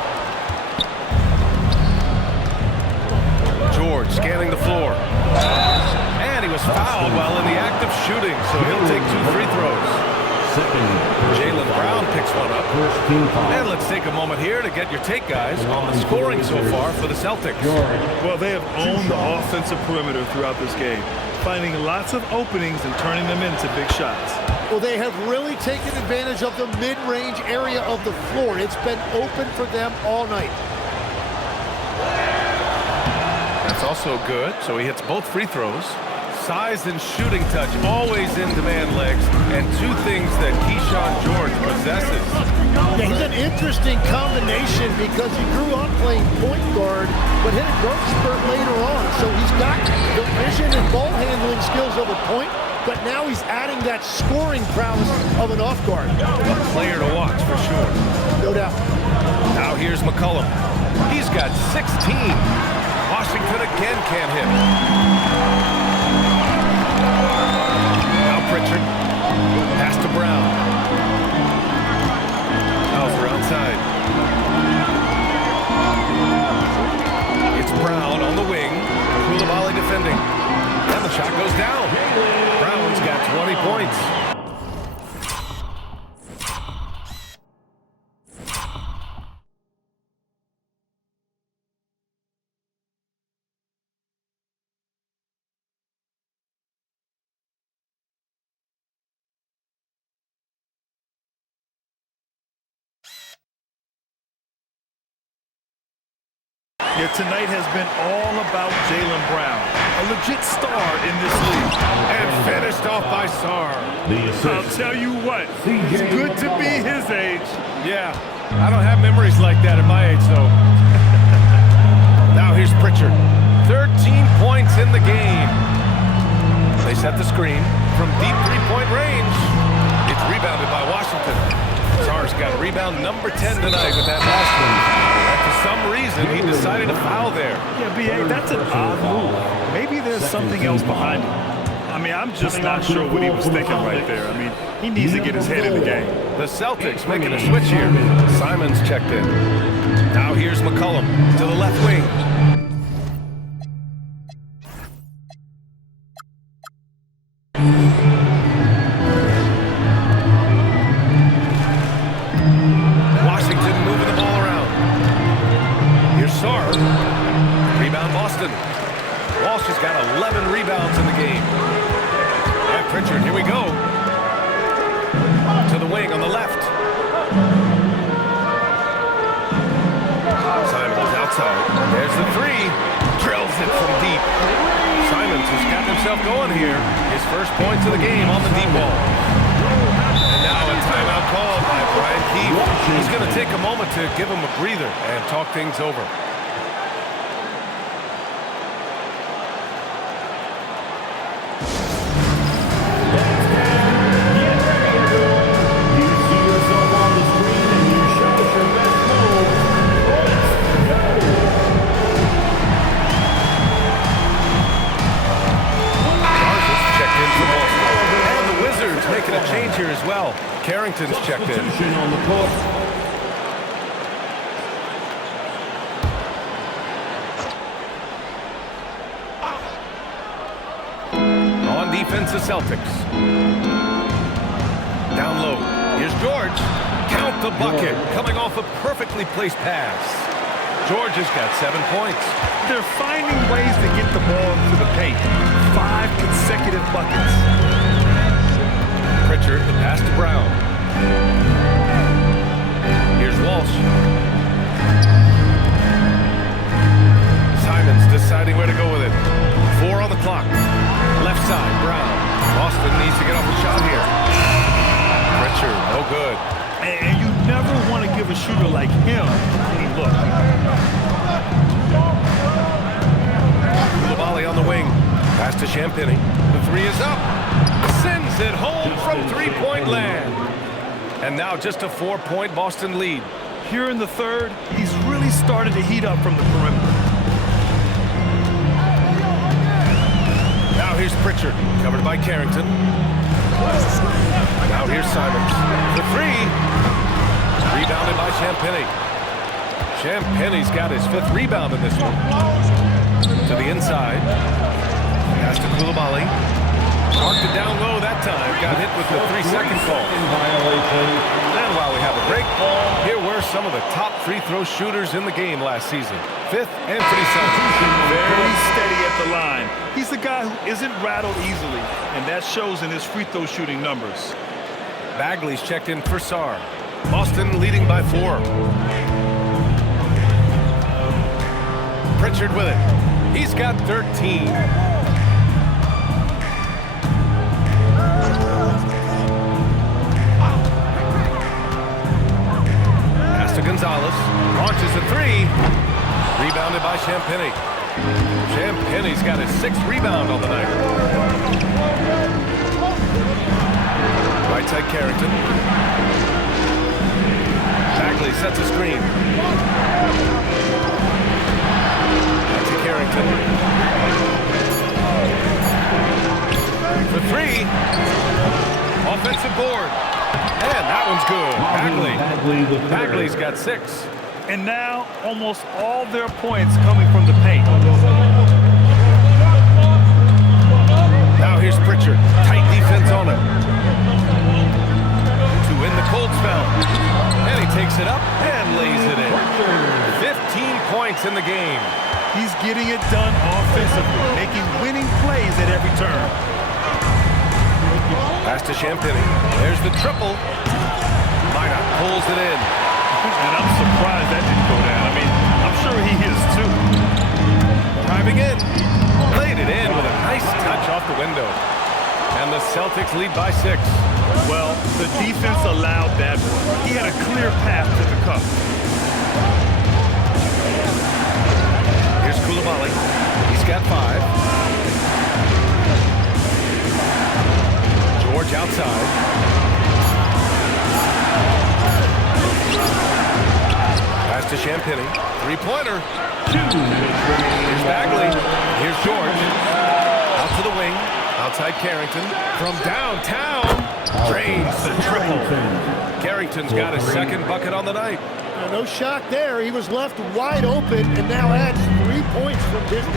George scanning the floor. And he was fouled while in the act of shooting, so he'll take 2 free throws. Jaylen Brown picks one up. And let's take a moment here to get your take, guys, on the scoring so far for the Celtics. Well, they have owned the offensive perimeter throughout this game, finding lots of openings and turning them into big shots. Well, they have really taken advantage of the mid-range area of the floor. It's been open for them all night. That's also good, so he hits both free throws. Size and shooting touch, always in demand legs, and 2 things that Keyshawn George possesses. Yeah, he's an interesting combination because he grew up playing point guard, but hit a growth spurt later on. So he's got the vision and ball handling skills of a point, but now he's adding that scoring prowess of an off guard. A player to watch for sure. No doubt. Now here's McCollum. He's got 16. Washington again can't hit. Pritchard, pass to Brown. Hauser outside. It's Brown on the wing. Koulibaly defending. And the shot goes down. Brown's got 20 points. Yeah, tonight has been all about Jaylen Brown, a legit star in this league. And finished off by Sarr. I'll tell you what, it's good to be his age. Yeah, I don't have memories like that at my age, though. Now here's Pritchard. 13 points in the game. They set the screen from deep 3-point range. It's rebounded by Washington. Sarr's got rebound number 10 tonight with that last one. For some reason, he decided to foul there. Yeah, B.A., that's an odd move. Maybe there's something else behind it. I mean, I'm just not sure what he was thinking right there. I mean, he needs to get his head in the game. The Celtics making a switch here. Simons checked in. Now here's McCollum to the left wing. Washington moving the ball around. Here's Sarr. Rebound Boston. Walsh has got 11 rebounds in the game. And Pritchard, here we go. To the wing on the left. Simons outside. There's the 3. Drills it from deep. Simons has got himself going here. His first points of the game on the deep ball. And now a timeout called by Brian Keefe. He's going to take a moment to give him a breather and talk things over. Making a change here as well. Carrington's checked in. On the court. On defense, the Celtics. Down low. Here's George. Count the bucket. Coming off a perfectly placed pass. George has got 7 points. They're finding ways to get the ball to the paint. 5 consecutive buckets. Pritchard Pritchard, the pass to Brown. Here's Walsh. Simons deciding where to go with it. 4 on the clock. Left side, Brown. Boston needs to get off a shot here. Pritchard, no good. And you never want to give a shooter like him a clean look. Coulibaly on the wing. Pass to Champagny. The 3 is up. Sends it home from three-point land. And now just a 4-point Boston lead. Here in the third, he's really started to heat up from the perimeter. Now here's Pritchard, covered by Carrington. Now here's Simons. The 3. Rebounded by Champagny. Champagny's got his 5th rebound in this one. To the inside. Pass to Coulibaly. Marked it down low that time. Got hit with the 3-second call. And while we have a break, here were some of the top free throw shooters in the game last season. 5th, Anthony Simons. Very steady at the line. He's the guy who isn't rattled easily, and that shows in his free throw shooting numbers. Bagley's checked in for Sarr. Boston leading by 4. Pritchard with it. He's got 13. Pass to Gonzalez. Launches a 3. Rebounded by Champagny. Champagny's got his 6th rebound on the night. Right side Carrington. Bagley sets a screen. Back to Carrington. For 3. Offensive board. And that one's good. Bagley's got 6. And now, almost all their points coming from the paint. Now here's Pritchard. Tight defense on him. To win the cold spell. And he takes it up and lays it in. 15 points in the game. He's getting it done offensively, making winning plays at every turn. Pass to Champagny. There's the triple. Minot pulls it in. And I'm surprised that didn't go down. I mean, I'm sure he is too. Driving in. Laid it in with a nice touch off the window. And the Celtics lead by 6. Well, the defense allowed that. He had a clear path to the cup. Here's Coulibaly. He's got 5. George outside. Pass to Champagny. 3-pointer. Here's Bagley. Here's George. Out to the wing. Outside Carrington. From downtown. Drains the triple. Carrington's got his 2nd bucket on the night. No shot there. He was left wide open and now adds 3 points from distance.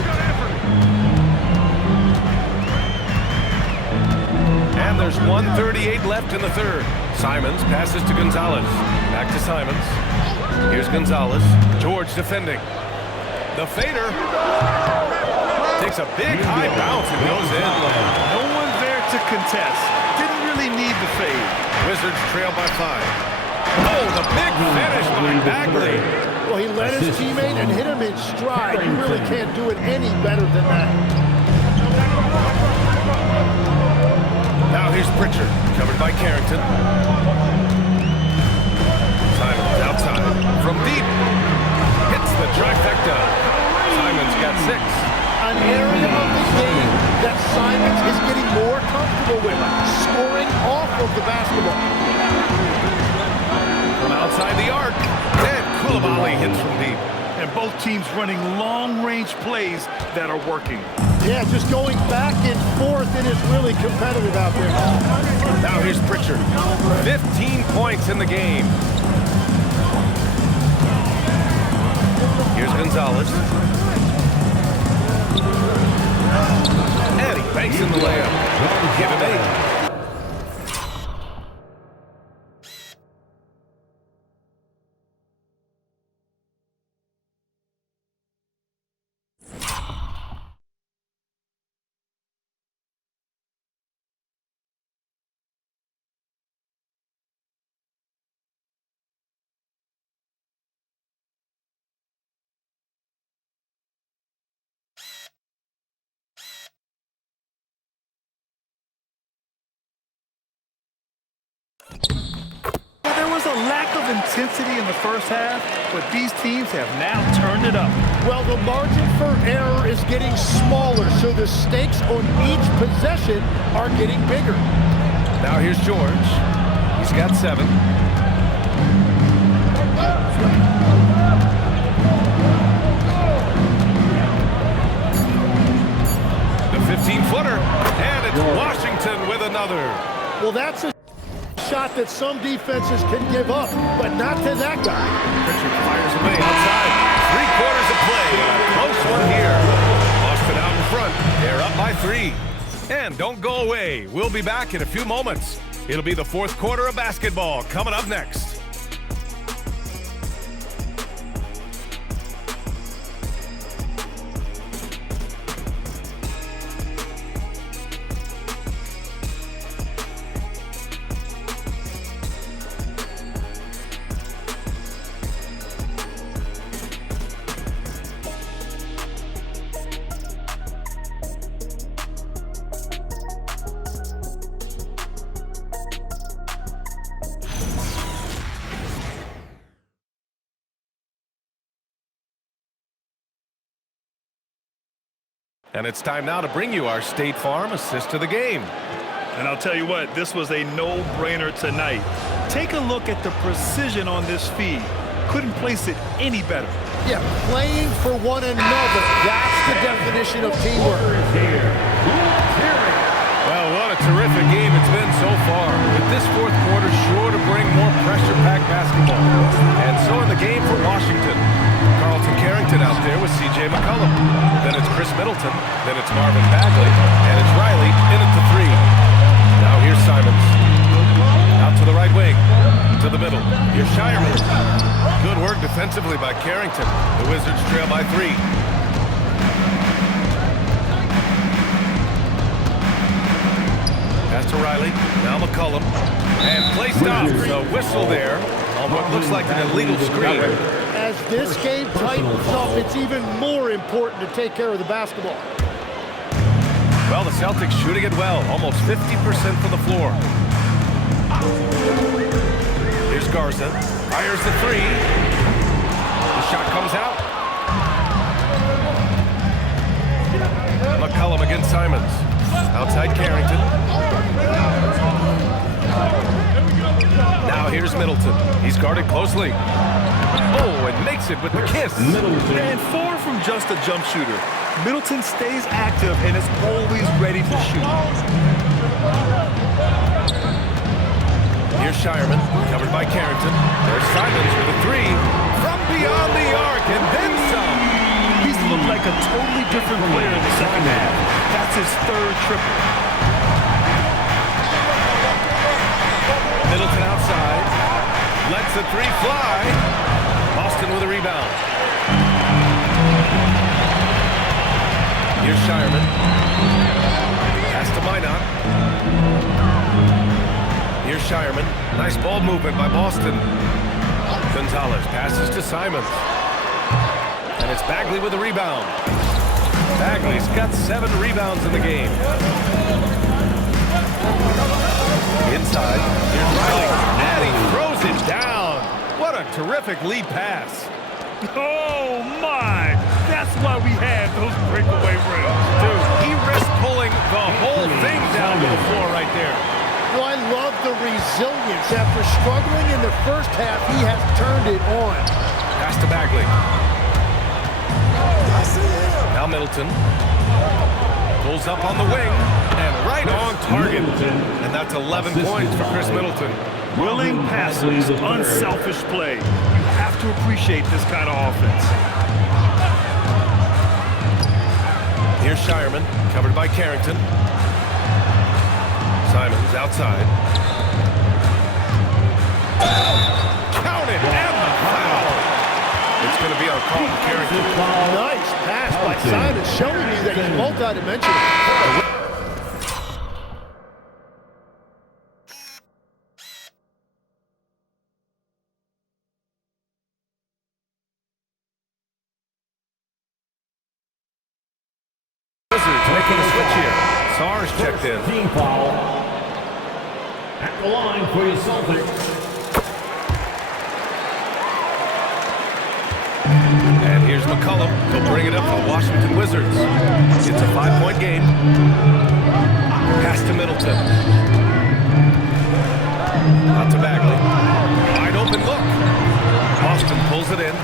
And there's 1:38 left in the third. Simons passes to Gonzalez. Back to Simons. Here's Gonzalez. George defending. The fader takes a big high bounce and goes in. No one there to contest. Didn't really need the fade. Wizards trail by 5. Oh, the big finish by Bagley. Well, he led his teammate and hit him in stride. You really can't do it any better than that. Now here's Pritchard, covered by Carrington. Simons outside. From deep. Hits the trifecta. Simons got 6. An area of the game that Simons is getting more comfortable with. Scoring off of the basketball. From outside the arc. And Coulibaly hits from deep. And both teams running long-range plays that are working. Yeah, just going back and forth, and it's really competitive out there. Now here's Pritchard. 15 points in the game. Here's Gonzalez. And he banks in the layup. Give him 8. lack of intensity in the first half, but these teams have now turned it up. Well, the margin for error is getting smaller, so the stakes on each possession are getting bigger. Now here's George. He's got 7. The 15-footer, and it's Washington with another. Well, that's a shot that some defenses can give up, but not to that guy. Richard fires away outside. 3/4 of play. A close one here. Boston out in front. They're up by 3. And don't go away. We'll be back in a few moments. It'll be the 4th quarter of basketball coming up next. And it's time now to bring you our State Farm assist to the game. And I'll tell you what, this was a no-brainer tonight. Take a look at the precision on this feed. Couldn't place it any better. Yeah, playing for one another. That's the definition of teamwork. Well, what a terrific game it's been so far. With this 4th quarter sure to bring more pressure-packed basketball. And so in the game for Washington. Carlton Carrington out there with C.J. McCollum. Then it's Chris Middleton. Then it's Marvin Bagley. And it's Riley in at the 3. Now here's Simons. Out to the right wing. To the middle. Here's Shireman. Good work defensively by Carrington. The Wizards trail by 3. Pass to Riley. Now McCollum. And play stops. A whistle there on what looks like an illegal screen. As this game tightens up, it's even more important to take care of the basketball. Well, the Celtics shooting it well. Almost 50% from the floor. Here's Garza. Fires the 3. The shot comes out. McCollum against Simons. Outside Carrington. Now here's Middleton. He's guarded closely. Oh, and makes it with the kiss. And far from just a jump shooter, Middleton stays active and is always ready to shoot. Here's Shireman, covered by Carrington. There's Simons with a 3 from beyond the arc, and then some. He's looked like a totally different player in the second half. That's his 3rd triple. Middleton outside. Lets the 3 fly. Boston with a rebound. Here's Shireman. Pass to Minot. Here's Shireman. Nice ball movement by Boston. Gonzalez passes to Simons. And it's Bagley with a rebound. Bagley's got 7 rebounds in the game. Inside. Here's Riley. And he throws it down. What a terrific lead pass. Oh, my. That's why we had those breakaway rims. Dude, he risked pulling the whole thing down to the floor right there. Well, I love the resilience. After struggling in the first half, he has turned it on. Pass to Bagley. Now Middleton. Pulls up on the wing and right on target. And that's 11 points for Chris Middleton. Willing passes, unselfish play. You have to appreciate this kind of offense. Here's Shireman, covered by Carrington. Simons outside. Count it, and the foul. It's going to be on Carlton Carrington. Nice pass by Simons, showing you that he's multi-dimensional. Making a switch here. Sarge checked in. Team foul. At the line for your Celtics. And here's McCollum. He'll bring it up for the Washington Wizards. It's a 5-point game. Pass to Middleton. Out to Bagley. Wide open look. Boston pulls it in.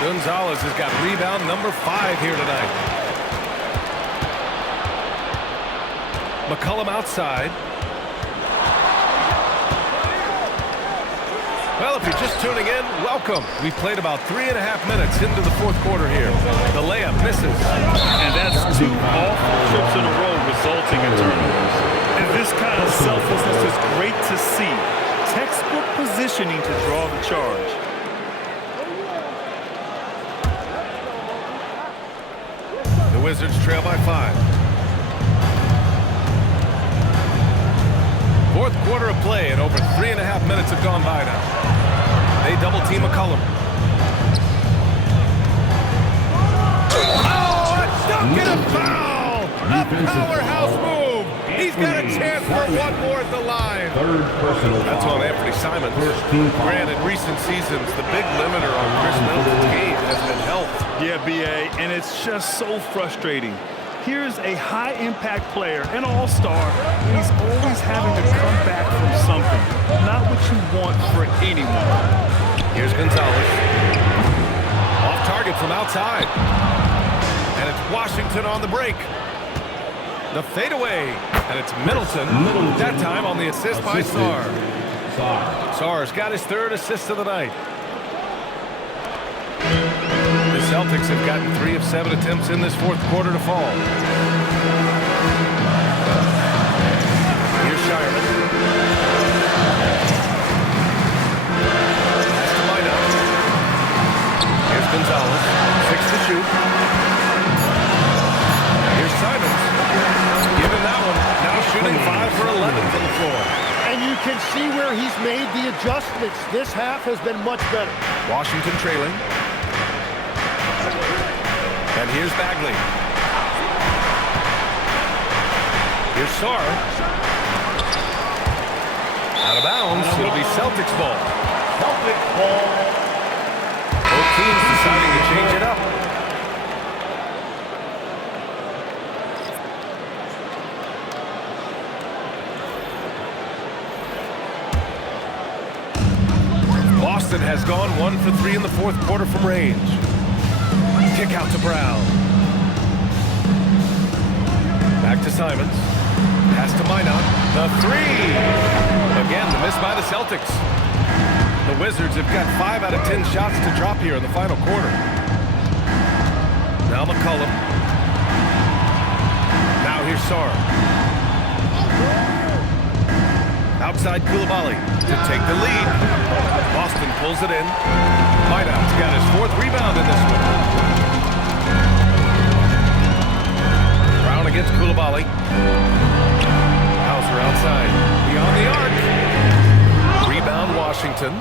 Gonzalez has got rebound number 5 here tonight. McCollum outside. Well, if you're just tuning in, welcome. We played about 3.5 minutes into the fourth quarter here. The layup misses. And that's 2 awful trips in a row resulting in turnovers. And this kind of selflessness is great to see. Textbook positioning to draw the charge. The Wizards trail by 5. Fourth quarter of play, and over 3.5 minutes have gone by now. They double-team McCollum. Oh, a dunk and a foul! A powerhouse move! He's got a chance for one more at the line. That's on Anthony Simons. Granted, recent seasons, the big limiter on Chris Middleton's game has been health. Yeah, B.A., and it's just so frustrating. Here's a high-impact player, an all-star, and he's always having to come back from something. Not what you want for anyone. Here's Gonzalez. Off target from outside. And it's Washington on the break. The fadeaway. And it's Middleton. That time on the assist by Sarr. Sarr's got his 3rd assist of the night. The Celtics have gotten 3 of 7 attempts in this fourth quarter to fall. Here's Shireman. Pass to Minot. Here's Gonzalez. 6 to shoot. Here's Simons. Giving that one. Now shooting 5 for 11 from the floor. And you can see where he's made the adjustments. This half has been much better. Washington trailing. And here's Bagley. Here's Sarr. Out of bounds. It'll be Celtics ball. Celtics ball. Both teams deciding to change it up. Boston has gone 1 for 3 in the fourth quarter from range. Kick out to Brown. Back to Simons. Pass to Minot. The 3. Again, the miss by the Celtics. The Wizards have got 5 out of 10 shots to drop here in the final quarter. Now McCollum. Now here's Sarr. Outside Coulibaly to take the lead. Boston pulls it in. Minot's got his 4th rebound in this one. Brown against Coulibaly. Hauser outside. Beyond the arc. Rebound Washington.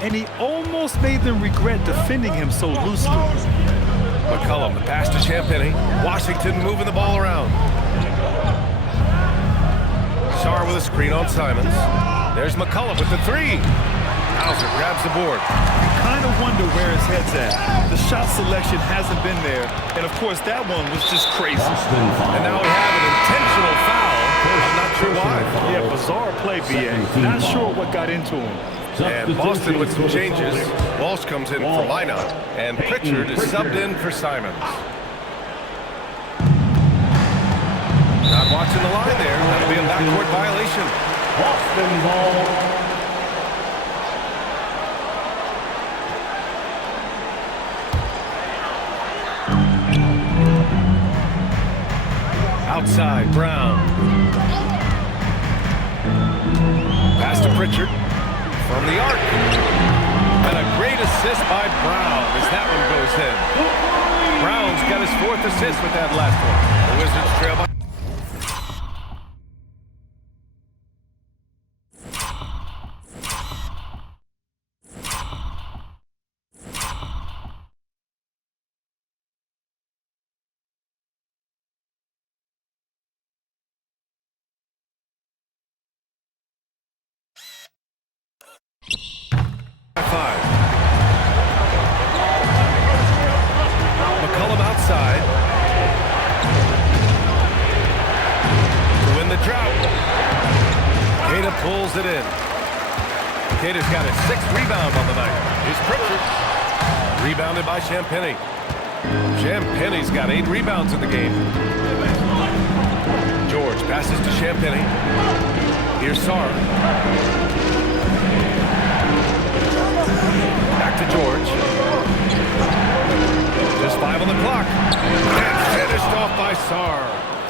And he almost made them regret defending him so loosely. McCollum, the pass to Champagnie. Washington moving the ball around. Sarr with a screen on Simons. There's McCollum with the 3. Hauser grabs the board. You kind of wonder where his head's at. The shot selection hasn't been there. And, of course, that one was just crazy. And now we have an intentional foul. I'm not sure why. Yeah, bizarre play, B.A. Not sure what got into him. And Boston with some changes. Walsh comes in for Minot. And Pritchard is subbed in for Simons. Not watching the line there. That'll be a backcourt violation. Boston ball. Outside, Brown. Pass to Pritchard. From the arc. And a great assist by Brown as that one goes in. Brown's got his 4th assist with that last one. The Wizards trail by it in. Cater's got his 6th rebound on the night. Here's Pritchard. Rebounded by Champagnie. Champagnie's got 8 rebounds in the game. George passes to Champagnie. Here's Sarr. Back to George. Just 5 on the clock. And finished off by Sarr.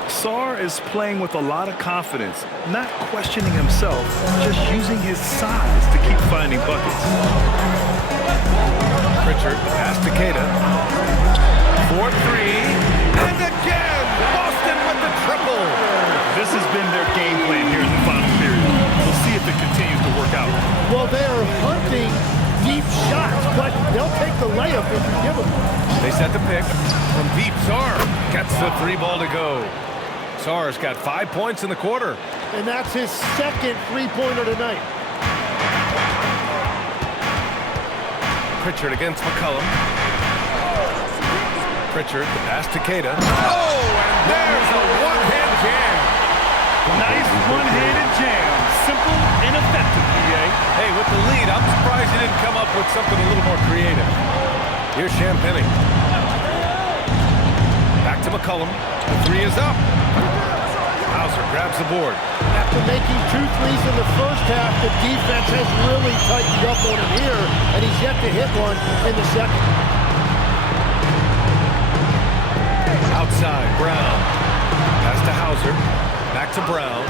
Sarr is playing with a lot of confidence, not questioning himself, just using his size to keep finding buckets. Pritchard, pass to Queta. 4-3. And again, Boston with the triple. This has been their game plan here in the final period. We'll see if it continues to work out. Well, they are hunting deep shots, but they'll take the layup if you give them. They set the pick from deep. Sarr gets the 3 ball to go. Sarr's got 5 points in the quarter. And that's his 2nd 3-pointer tonight. Pritchard against McCollum. Pritchard, the pass to Queta. Oh, and there's a one-hand jam. Nice one-handed jam. Simple and effective, PA. Hey, with the lead, I'm surprised he didn't come up with something a little more creative. Here's Champagnie. Back to McCollum. The 3 is up. Hauser grabs the board. After making 2 threes in the first half, the defense has really tightened up on him here, and he's yet to hit one in the second. Outside, Brown. Pass to Hauser. Back to Brown.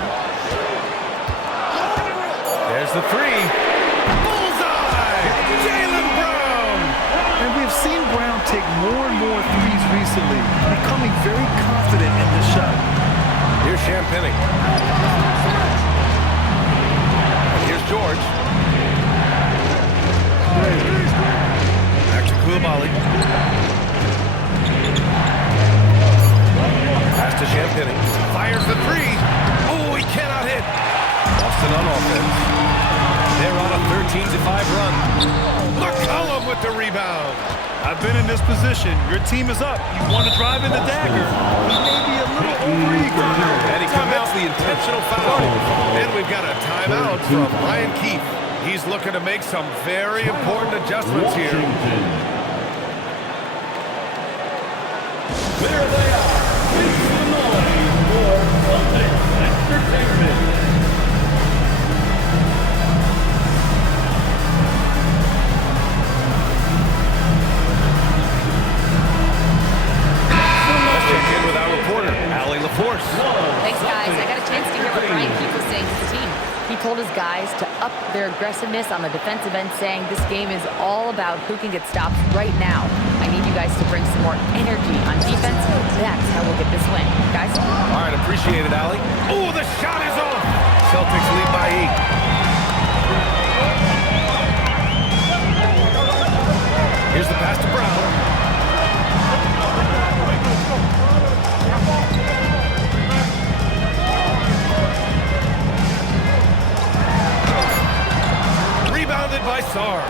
There's the 3. Bullseye! Jaylen Brown! And we've seen Brown take more and more threes recently, becoming very confident in this shot. Here's Champagnie. And here's George. Back to Coulibaly. Pass to Champagnie. Fires the 3. Oh, he cannot hit. Boston on offense. They're on a 13-5 run. McCollum with the rebound. I've been in this position. Your team is up. You want to drive in the dagger. He may be a little overeager. And he commits the intentional foul. And we've got a timeout from Ryan Keefe. He's looking to make some very important adjustments here. There they are. Make some noise for Celtics Entertainment. Thanks, guys. I got a chance to hear what Ryan Keefe was saying to the team. He told his guys to up their aggressiveness on the defensive end, saying this game is all about who can get stops right now. I need you guys to bring some more energy on defense. That's how we'll get this win. Guys? All right, appreciate it, Allie. Oh, the shot is off. Celtics lead by 8. Here's the pass to Brown. Rebounded by Sarr.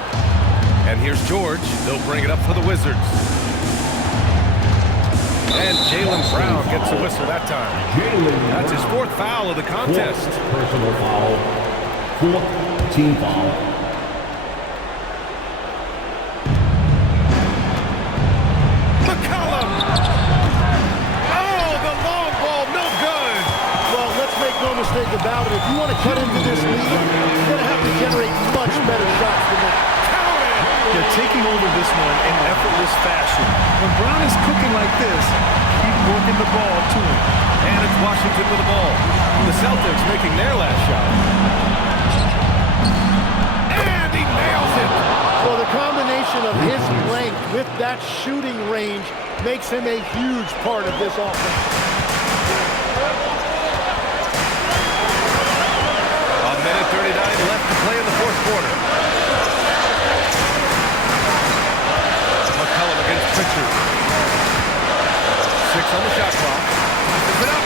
And here's George. They'll bring it up for the Wizards. And Jaylen Brown gets a whistle that time. That's his 4th foul of the contest. Personal foul. 4th team foul. McCollum! Oh, the long ball, no good! Well, let's make no mistake about it. If you want to cut into this lead, you're going to have to generate much better shots than that. They're taking over this one in effortless fashion. When Brown is cooking like this, keep working the ball to him. And it's Washington with the ball. The Celtics making their last shot. And he nails it! Well, the combination of his length with that shooting range makes him a huge part of this offense. A minute 39 left to play in the 4th quarter. McCollum against Pritchard. 6 on the shot clock. Passes it up.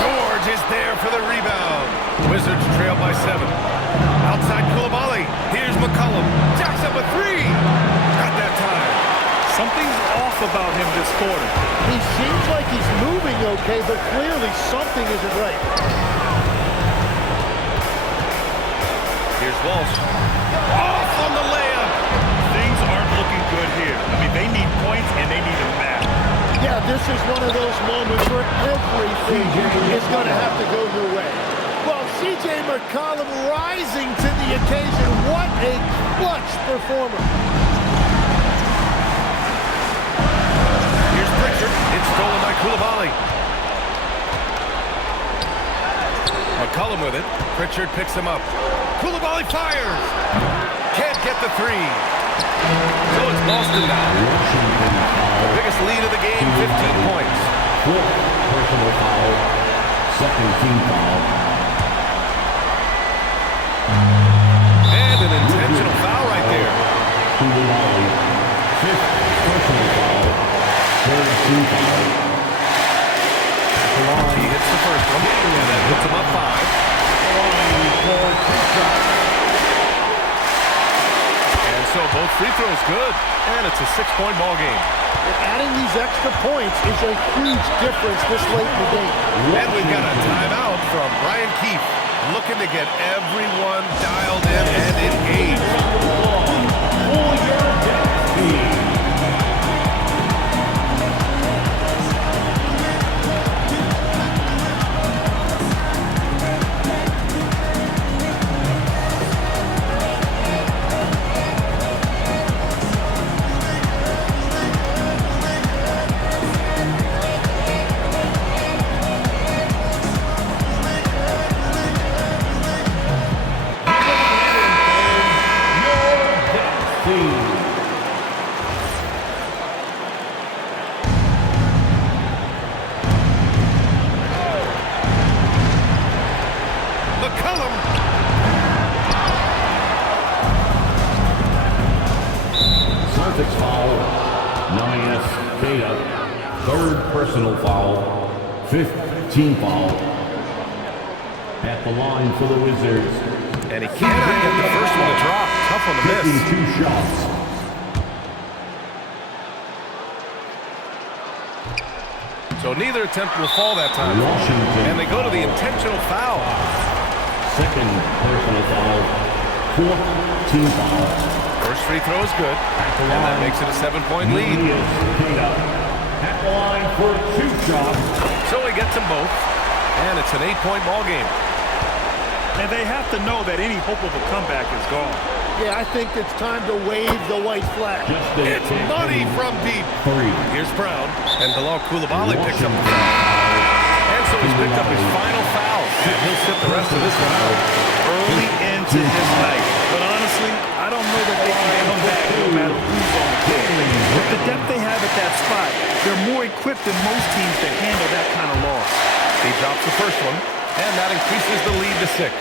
George is there for the rebound. Wizards trail by 7. Outside Coulibaly. Here's McCollum. Jacks up a 3. Not that time. Something's off about him this quarter. He seems like he's moving okay, but clearly something isn't right. Here's Walsh. Off on the layup. Things aren't looking good here. I mean, they need points, and they need them now. Yeah, this is one of those moments where everything is going to have to go your way. Well, C.J. McCollum rising to the occasion. What a clutch performer. Here's Pritchard. It's stolen by Coulibaly. McCollum with it. Pritchard picks him up. Coulibaly fires. Can't get the three. So it's Boston now. The biggest lead of the game, 15 points. Fourth personal foul. Second team foul. And an intentional foul right there. Coulibaly. Fifth personal foul. Third team foul. He hits the first one, and that puts him up 5. And so both free throws good, and it's a 6-point ball game. Adding these extra points is a huge difference this late in the game. And we've got a timeout from Brian Keefe, looking to get everyone dialed in and engaged. Celtics foul. Nias Beta. Third personal foul. Fifth team foul. At the line for the Wizards. And he cannot get the first one to drop. Tough on the miss. Taking 2 shots. So neither attempt will fall that time. Washington. And they go to the intentional foul. Second personal foul. Fourth team foul. First free throw is good. And that makes it a 7-point lead. At the line for 2 shots. So he gets them both. And it's an 8-point ball game. And they have to know that any hope of a comeback is gone. Yeah, I think it's time to wave the white flag. It's money from deep. 3. Here's Brown. And Bilal Coulibaly picks up the foul. And so he's picked up his final foul. And he'll sit the rest of this one out. Early into his night. But honestly, I don't know that they can come back no matter who's on the court. With the depth they have at that spot, they're more equipped than most teams to handle that kind of loss. He drops the first one, and that increases the lead to 6.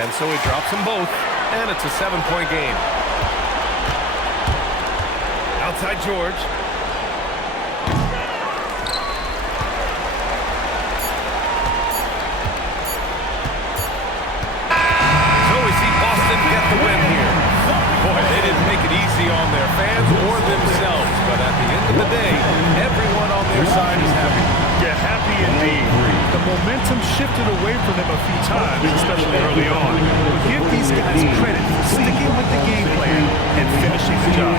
And so he drops them both, and it's a 7-point game. Outside George. So we see Boston get the win here. Boy, they didn't make it easy on their fans or themselves, but at the end of the day, everyone on their side is happy. Yeah, happy indeed. The momentum shifted away from them a few times, especially early on. Give these guys credit for sticking with the game plan and finishing the job.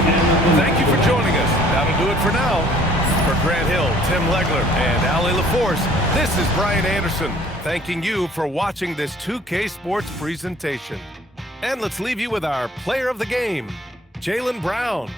Thank you for joining us. That'll do it for now. For Grant Hill, Tim Legler, and Ali LaForce, this is Brian Anderson, thanking you for watching this 2K Sports presentation. And let's leave you with our player of the game, Jaylen Brown.